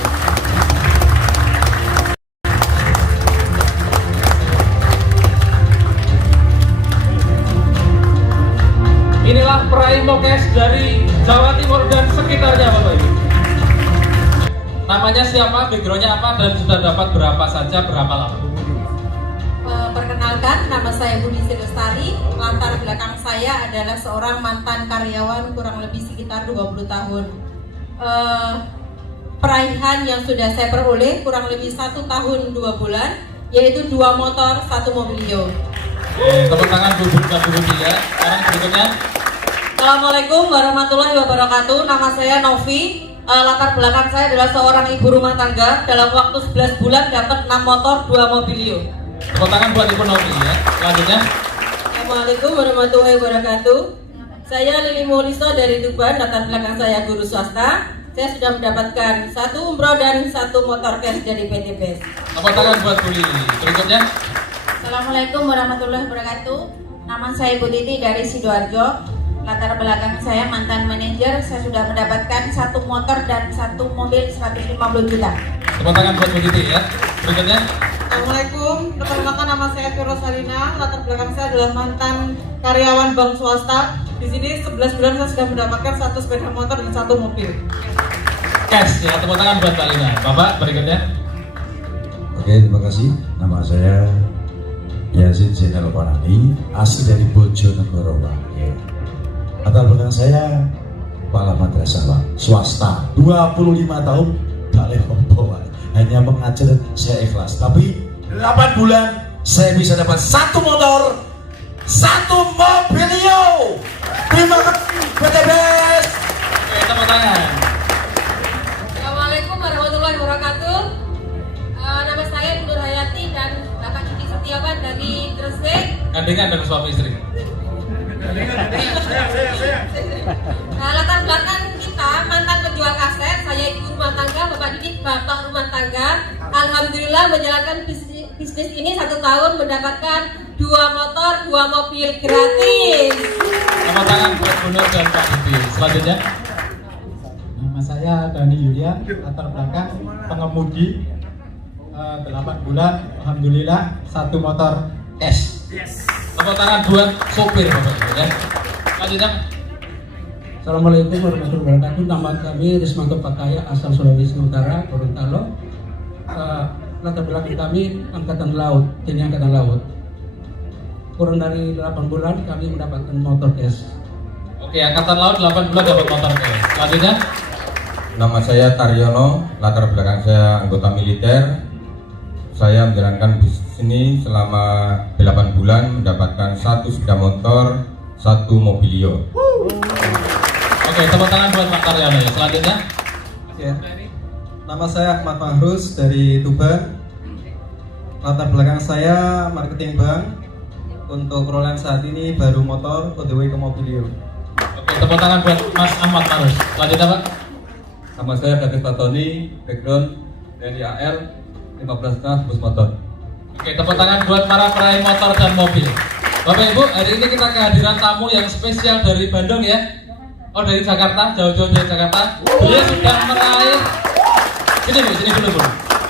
Inilah peraih mokes dari Jawa Timur dan sekitarnya Bapak Ibu. Namanya siapa, backgroundnya apa, dan sudah dapat berapa saja, berapa lama? Perkenalkan, nama saya Budi Lestari. Latar belakang saya adalah seorang mantan karyawan kurang lebih sekitar 20 tahun. Peraihan yang sudah saya peroleh kurang lebih 1 tahun 2 bulan, yaitu 2 motor, 1 mobilio. Tepuk tangan Bu Budi dan Bu Budi ya. Sekarang berikutnya. Assalamualaikum warahmatullahi wabarakatuh. Nama saya Novi. Latar belakang saya adalah seorang ibu rumah tangga. Dalam waktu 11 bulan dapat 6 motor, 2 mobilio. Tepuk tangan buat Ibu Novi ya. Selanjutnya. Assalamualaikum warahmatullahi wabarakatuh. Saya Lili Mauliso dari Tuban, latar belakang saya guru swasta. Saya sudah mendapatkan 1 umroh dan 1 motor cash dari PT BES. Tepuk tangan buat Bu Lili. Berikutnya. Assalamualaikum warahmatullahi wabarakatuh. Nama saya Bu Titi dari Sidoarjo. Latar belakang saya mantan manajer. Saya sudah mendapatkan 1 motor dan 1 mobil 150 juta. Tepuk tangan buat Bu Titi ya. Berikutnya. Assalamualaikum, perkenalkan nama saya Viro Salina. Latar belakang saya adalah mantan karyawan bank swasta. Di sini 11 bulan saya sudah mendapatkan 1 sepeda motor dan 1 mobil. Cash ya. Tepuk tangan buat Mbak Lina. Bapak berikutnya. Oke, terima kasih. Nama saya Yazid Zainal Panani, asli dari Bojonegoro, Pak. Ya. Latar belakang saya kepala madrasah, Pak. Swasta, 25 tahun, balik Pak. Hanya mengajar, saya ikhlas. Tapi 8 bulan saya bisa dapat 1 motor, 1 mobilio. Terima kasih PT BES. Oke, tepuk tangan. Assalamualaikum warahmatullahi wabarakatuh. Nama saya Nur Hayati dan Bapak Didi Setiawan dari Gresik. Gandengan dengan suami istri. Latar belakang kita mantan penjual kaset, saya ibu rumah tangga, Bapak Didi bapak rumah tangga. Alhamdulillah menjalankan bisnis ini 1 tahun mendapatkan 2 motor, 2 mobil gratis. Tepuk tangan buat Bu Nur dan Pak Didi. Selanjutnya. Nama saya Dani Yulian, latar belakang pengemudi, 8 bulan, alhamdulillah 1 motor cash. Tepuk tangan buat sopir Bapak Ibu ya. Selanjutnya. Assalamualaikum warahmatullahi wabarakatuh. Nama kami Rismanto Pakaya, asal Sulawesi Utara, Gorontalo. Latar belakang kami Angkatan Laut, TNI Angkatan Laut. Kurang dari 8 bulan kami mendapatkan motor cash. Oke, Angkatan Laut 8 bulan dapat motor cash. Selanjutnya. Nama saya Taryono, latar belakang saya anggota militer. Saya menjalankan bisnis ini selama 8 bulan, mendapatkan 1 sepeda motor, 1 mobilio. Oke, tepuk tangan buat Pak Taryono ya. Selanjutnya. Ya. Nama saya Ahmad Mahrus dari Tuban. Latar belakang saya marketing bank. Untuk perolehan saat ini baru motor, on the way ke mobilio. Oke, tepuk tangan buat Mas Ahmad Marus. Selanjutnya Pak. Nama saya David Fatoni, background dari AL, 15 tahun bus motor. Oke, tepuk tangan buat para peraih motor dan mobil. Bapak Ibu, hari ini kita kehadiran tamu yang spesial dari Bandung ya. Oh, dari Jakarta, jauh-jauh dari Jakarta. Beliau sudah meraih. Sini dulu Bu.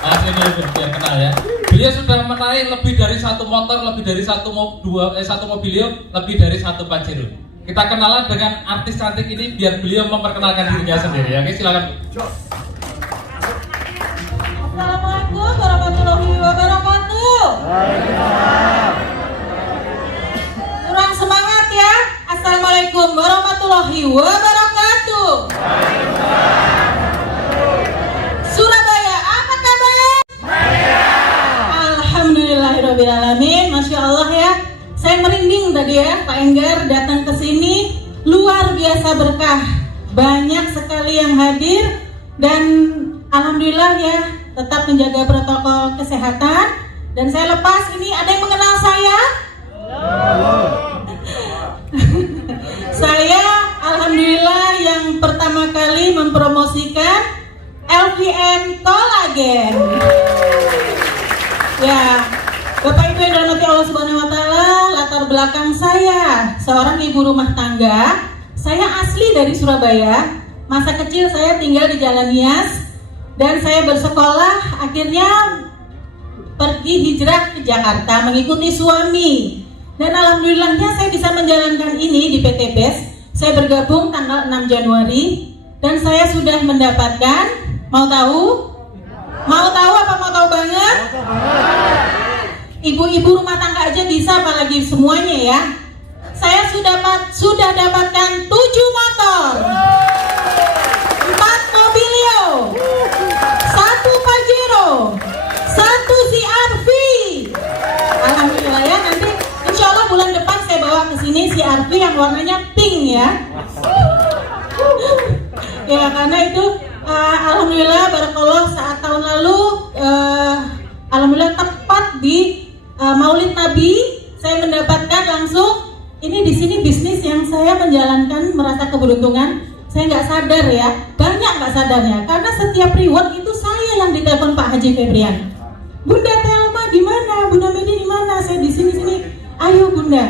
Sini dulu biar kenal ya. Beliau sudah meraih lebih dari 1 motor, lebih dari 1 mobilio, lebih dari 1 Pajero. Kita kenalan dengan artis cantik ini biar beliau memperkenalkan dirinya sendiri ya. Oke, silakan. Assalamualaikum warahmatullahi wabarakatuh. Kurang semangat ya. Assalamualaikum warahmatullahi wabarakatuh. Surabaya, apa kabar? Alhamdulillahirobbilalamin. Masya Allah ya. Saya merinding tadi ya, Pak Enggar datang ke sini, luar biasa berkah. Banyak sekali yang hadir dan alhamdulillah ya, tetap menjaga protokol kesehatan. Dan saya lepas ini, ada yang mengenal saya? Saya alhamdulillah yang pertama kali mempromosikan LVN Collagen. Ya, Bapak Ibu yang dirahmati Allah Subhanahu wa taala, latar belakang saya seorang ibu rumah tangga. Saya asli dari Surabaya. Masa kecil saya tinggal di Jalan Nias dan saya bersekolah, akhirnya pergi hijrah ke Jakarta mengikuti suami. Dan alhamdulillahnya saya bisa menjalankan ini di PT BES. Saya bergabung tanggal 6 Januari dan saya sudah mendapatkan, mau tahu? Mau tahu apa mau tahu banget? Ibu-ibu rumah tangga aja bisa, apalagi semuanya ya. Saya sudah dapatkan 7 motor, 4 mobilio, 1 Pajero, 1 CR-V. Alhamdulillah ya, nanti insya Allah bulan depan saya bawa ke sini CR-V yang warnanya pink ya. Ya karena itu alhamdulillah barakallah saat tahun lalu alhamdulillah tepat di Maulid Nabi saya mendapatkan langsung di sini bisnis yang saya menjalankan merasa keberuntungan. Saya nggak sadar ya, banyak nggak sadarnya. Karena setiap reward itu saya yang ditelepon Pak Haji Febrian. Bunda Telma di mana? Bunda Medi di mana? Saya di sini. Ayo Bunda,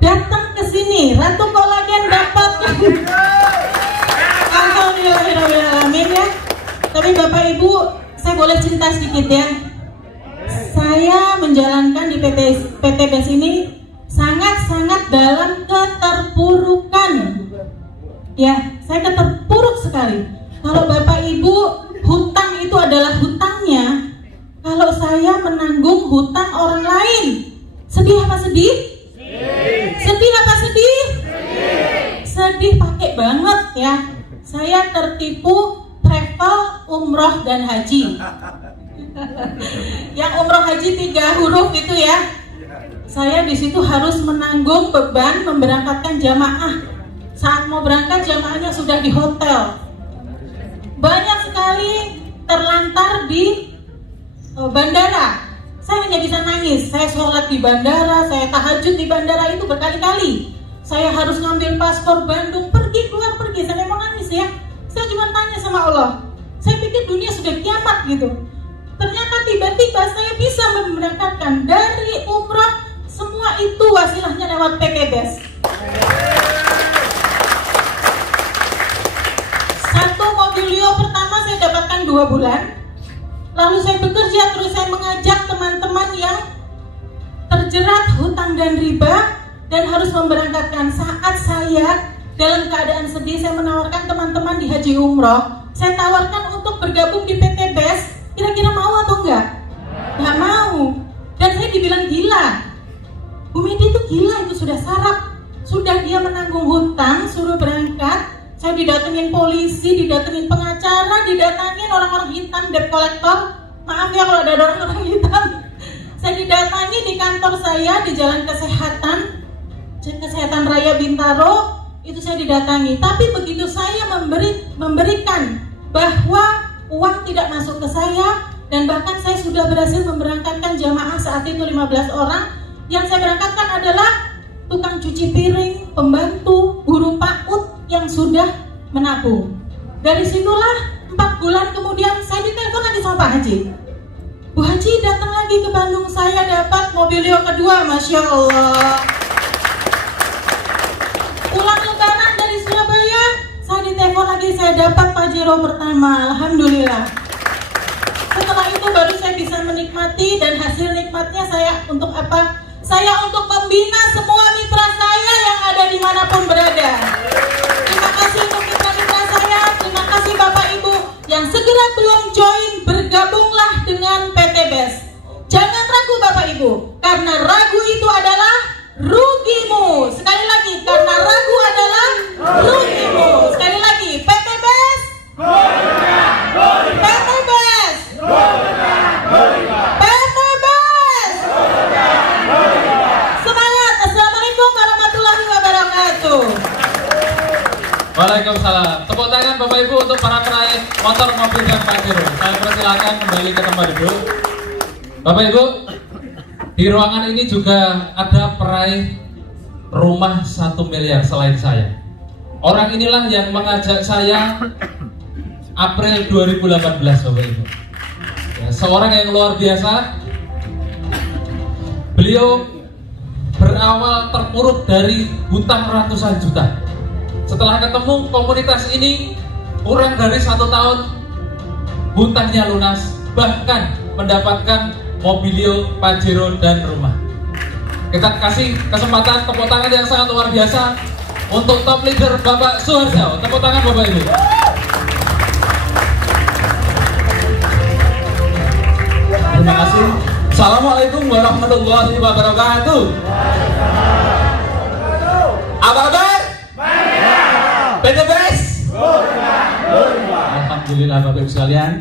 datang ke sini. Ratu Kolagen dapat. Alhamdulillahirobbilalamin ya. Tapi Bapak Ibu, saya boleh cerita sedikit ya. Saya menjalankan di PT BES ini sangat-sangat dalam keterpurukan. Ya, saya terpuruk sekali. Kalau Bapak Ibu, hutang itu adalah hutangnya. Kalau saya menanggung hutang orang lain, sedih apa sedih? Sedih apa sedih? Sedih pakai banget ya. Saya tertipu travel, umroh dan haji. Yang umroh haji 3 huruf itu ya. Saya di situ harus menanggung beban memberangkatkan jamaah. Saat mau berangkat jamaahnya sudah di hotel. Banyak sekali terlantar di bandara. Saya hanya bisa nangis. Saya sholat di bandara, saya tahajud di bandara itu berkali-kali. Saya harus ngambil paspor Bandung, pergi keluar pergi. Saya mau nangis ya. Saya cuma tanya sama Allah. Saya pikir dunia sudah kiamat gitu. Ternyata tiba-tiba saya bisa memberangkatkan dari umrah. Semua itu wasilahnya lewat PT BES. Satu mobilio pertama saya dapatkan 2 bulan. Lalu saya bekerja terus, saya mengajak teman-teman yang terjerat hutang dan riba dan harus memberangkatkan. Saat saya dalam keadaan sedih, saya menawarkan teman-teman di haji umroh. Saya tawarkan untuk bergabung di PT BES. Kira-kira mau atau enggak? Enggak mau. Dan saya dibilang gila. Bu Medi itu gila, itu sudah sarap. Sudah dia menanggung hutang, suruh berangkat. Saya didatengin polisi, didatengin pengacara, didatengin orang-orang hitam, debt collector. Maaf ya kalau ada orang-orang hitam. Saya didatangi di kantor saya di Jalan Kesehatan Raya Bintaro. Itu saya didatangi. Tapi begitu saya memberikan bahwa uang tidak masuk ke saya, dan bahkan saya sudah berhasil memberangkatkan jamaah saat itu 15 orang. Yang saya berangkatkan adalah tukang cuci piring, pembantu, guru PAUD yang sudah menabung. Dari situlah 4 bulan kemudian saya ditelepon lagi sama Pak Haji. Bu Haji datang lagi ke Bandung, saya dapat mobilio kedua, Masya Allah. Pulang lebaran dari Surabaya, saya ditelepon lagi, saya dapat Pajero pertama, Alhamdulillah. Setelah itu baru saya bisa menikmati, dan hasil nikmatnya saya untuk apa? Saya untuk membina semua mitra saya yang ada dimanapun berada. Terima kasih untuk mitra-mitra saya. Terima kasih Bapak Ibu yang segera belum join, bergabunglah dengan PT BES. Jangan ragu Bapak Ibu, karena ragu itu adalah rugimu. Sekali lagi, karena ragu adalah rugimu. Sekali lagi, PT BES. PT BES. PT BES. Semangat. Assalamualaikum warahmatullahi wabarakatuh. Waalaikumsalam. Tepuk tangan Bapak Ibu untuk para peraih motor, mobil, dan Pajero. Saya persilakan kembali ke tempat duduk. Bapak Ibu, di ruangan ini juga ada peraih rumah 1 miliar selain saya. Orang inilah yang mengajak saya April 2018, Bapak Ibu. Ya, seorang yang luar biasa. Beliau berawal terpuruk dari hutang ratusan juta. Setelah ketemu komunitas ini, kurang dari 1 tahun hutangnya lunas, bahkan mendapatkan mobilio, Pajero, dan rumah. Kita kasih kesempatan tepuk tangan yang sangat luar biasa untuk top leader Bapak Suharjo. Tepuk tangan Bapak Ibu. Terima kasih. Assalamualaikum warahmatullahi wabarakatuh. Apa kabar? PT BES. Alhamdulillah Bapak Ibu sekalian.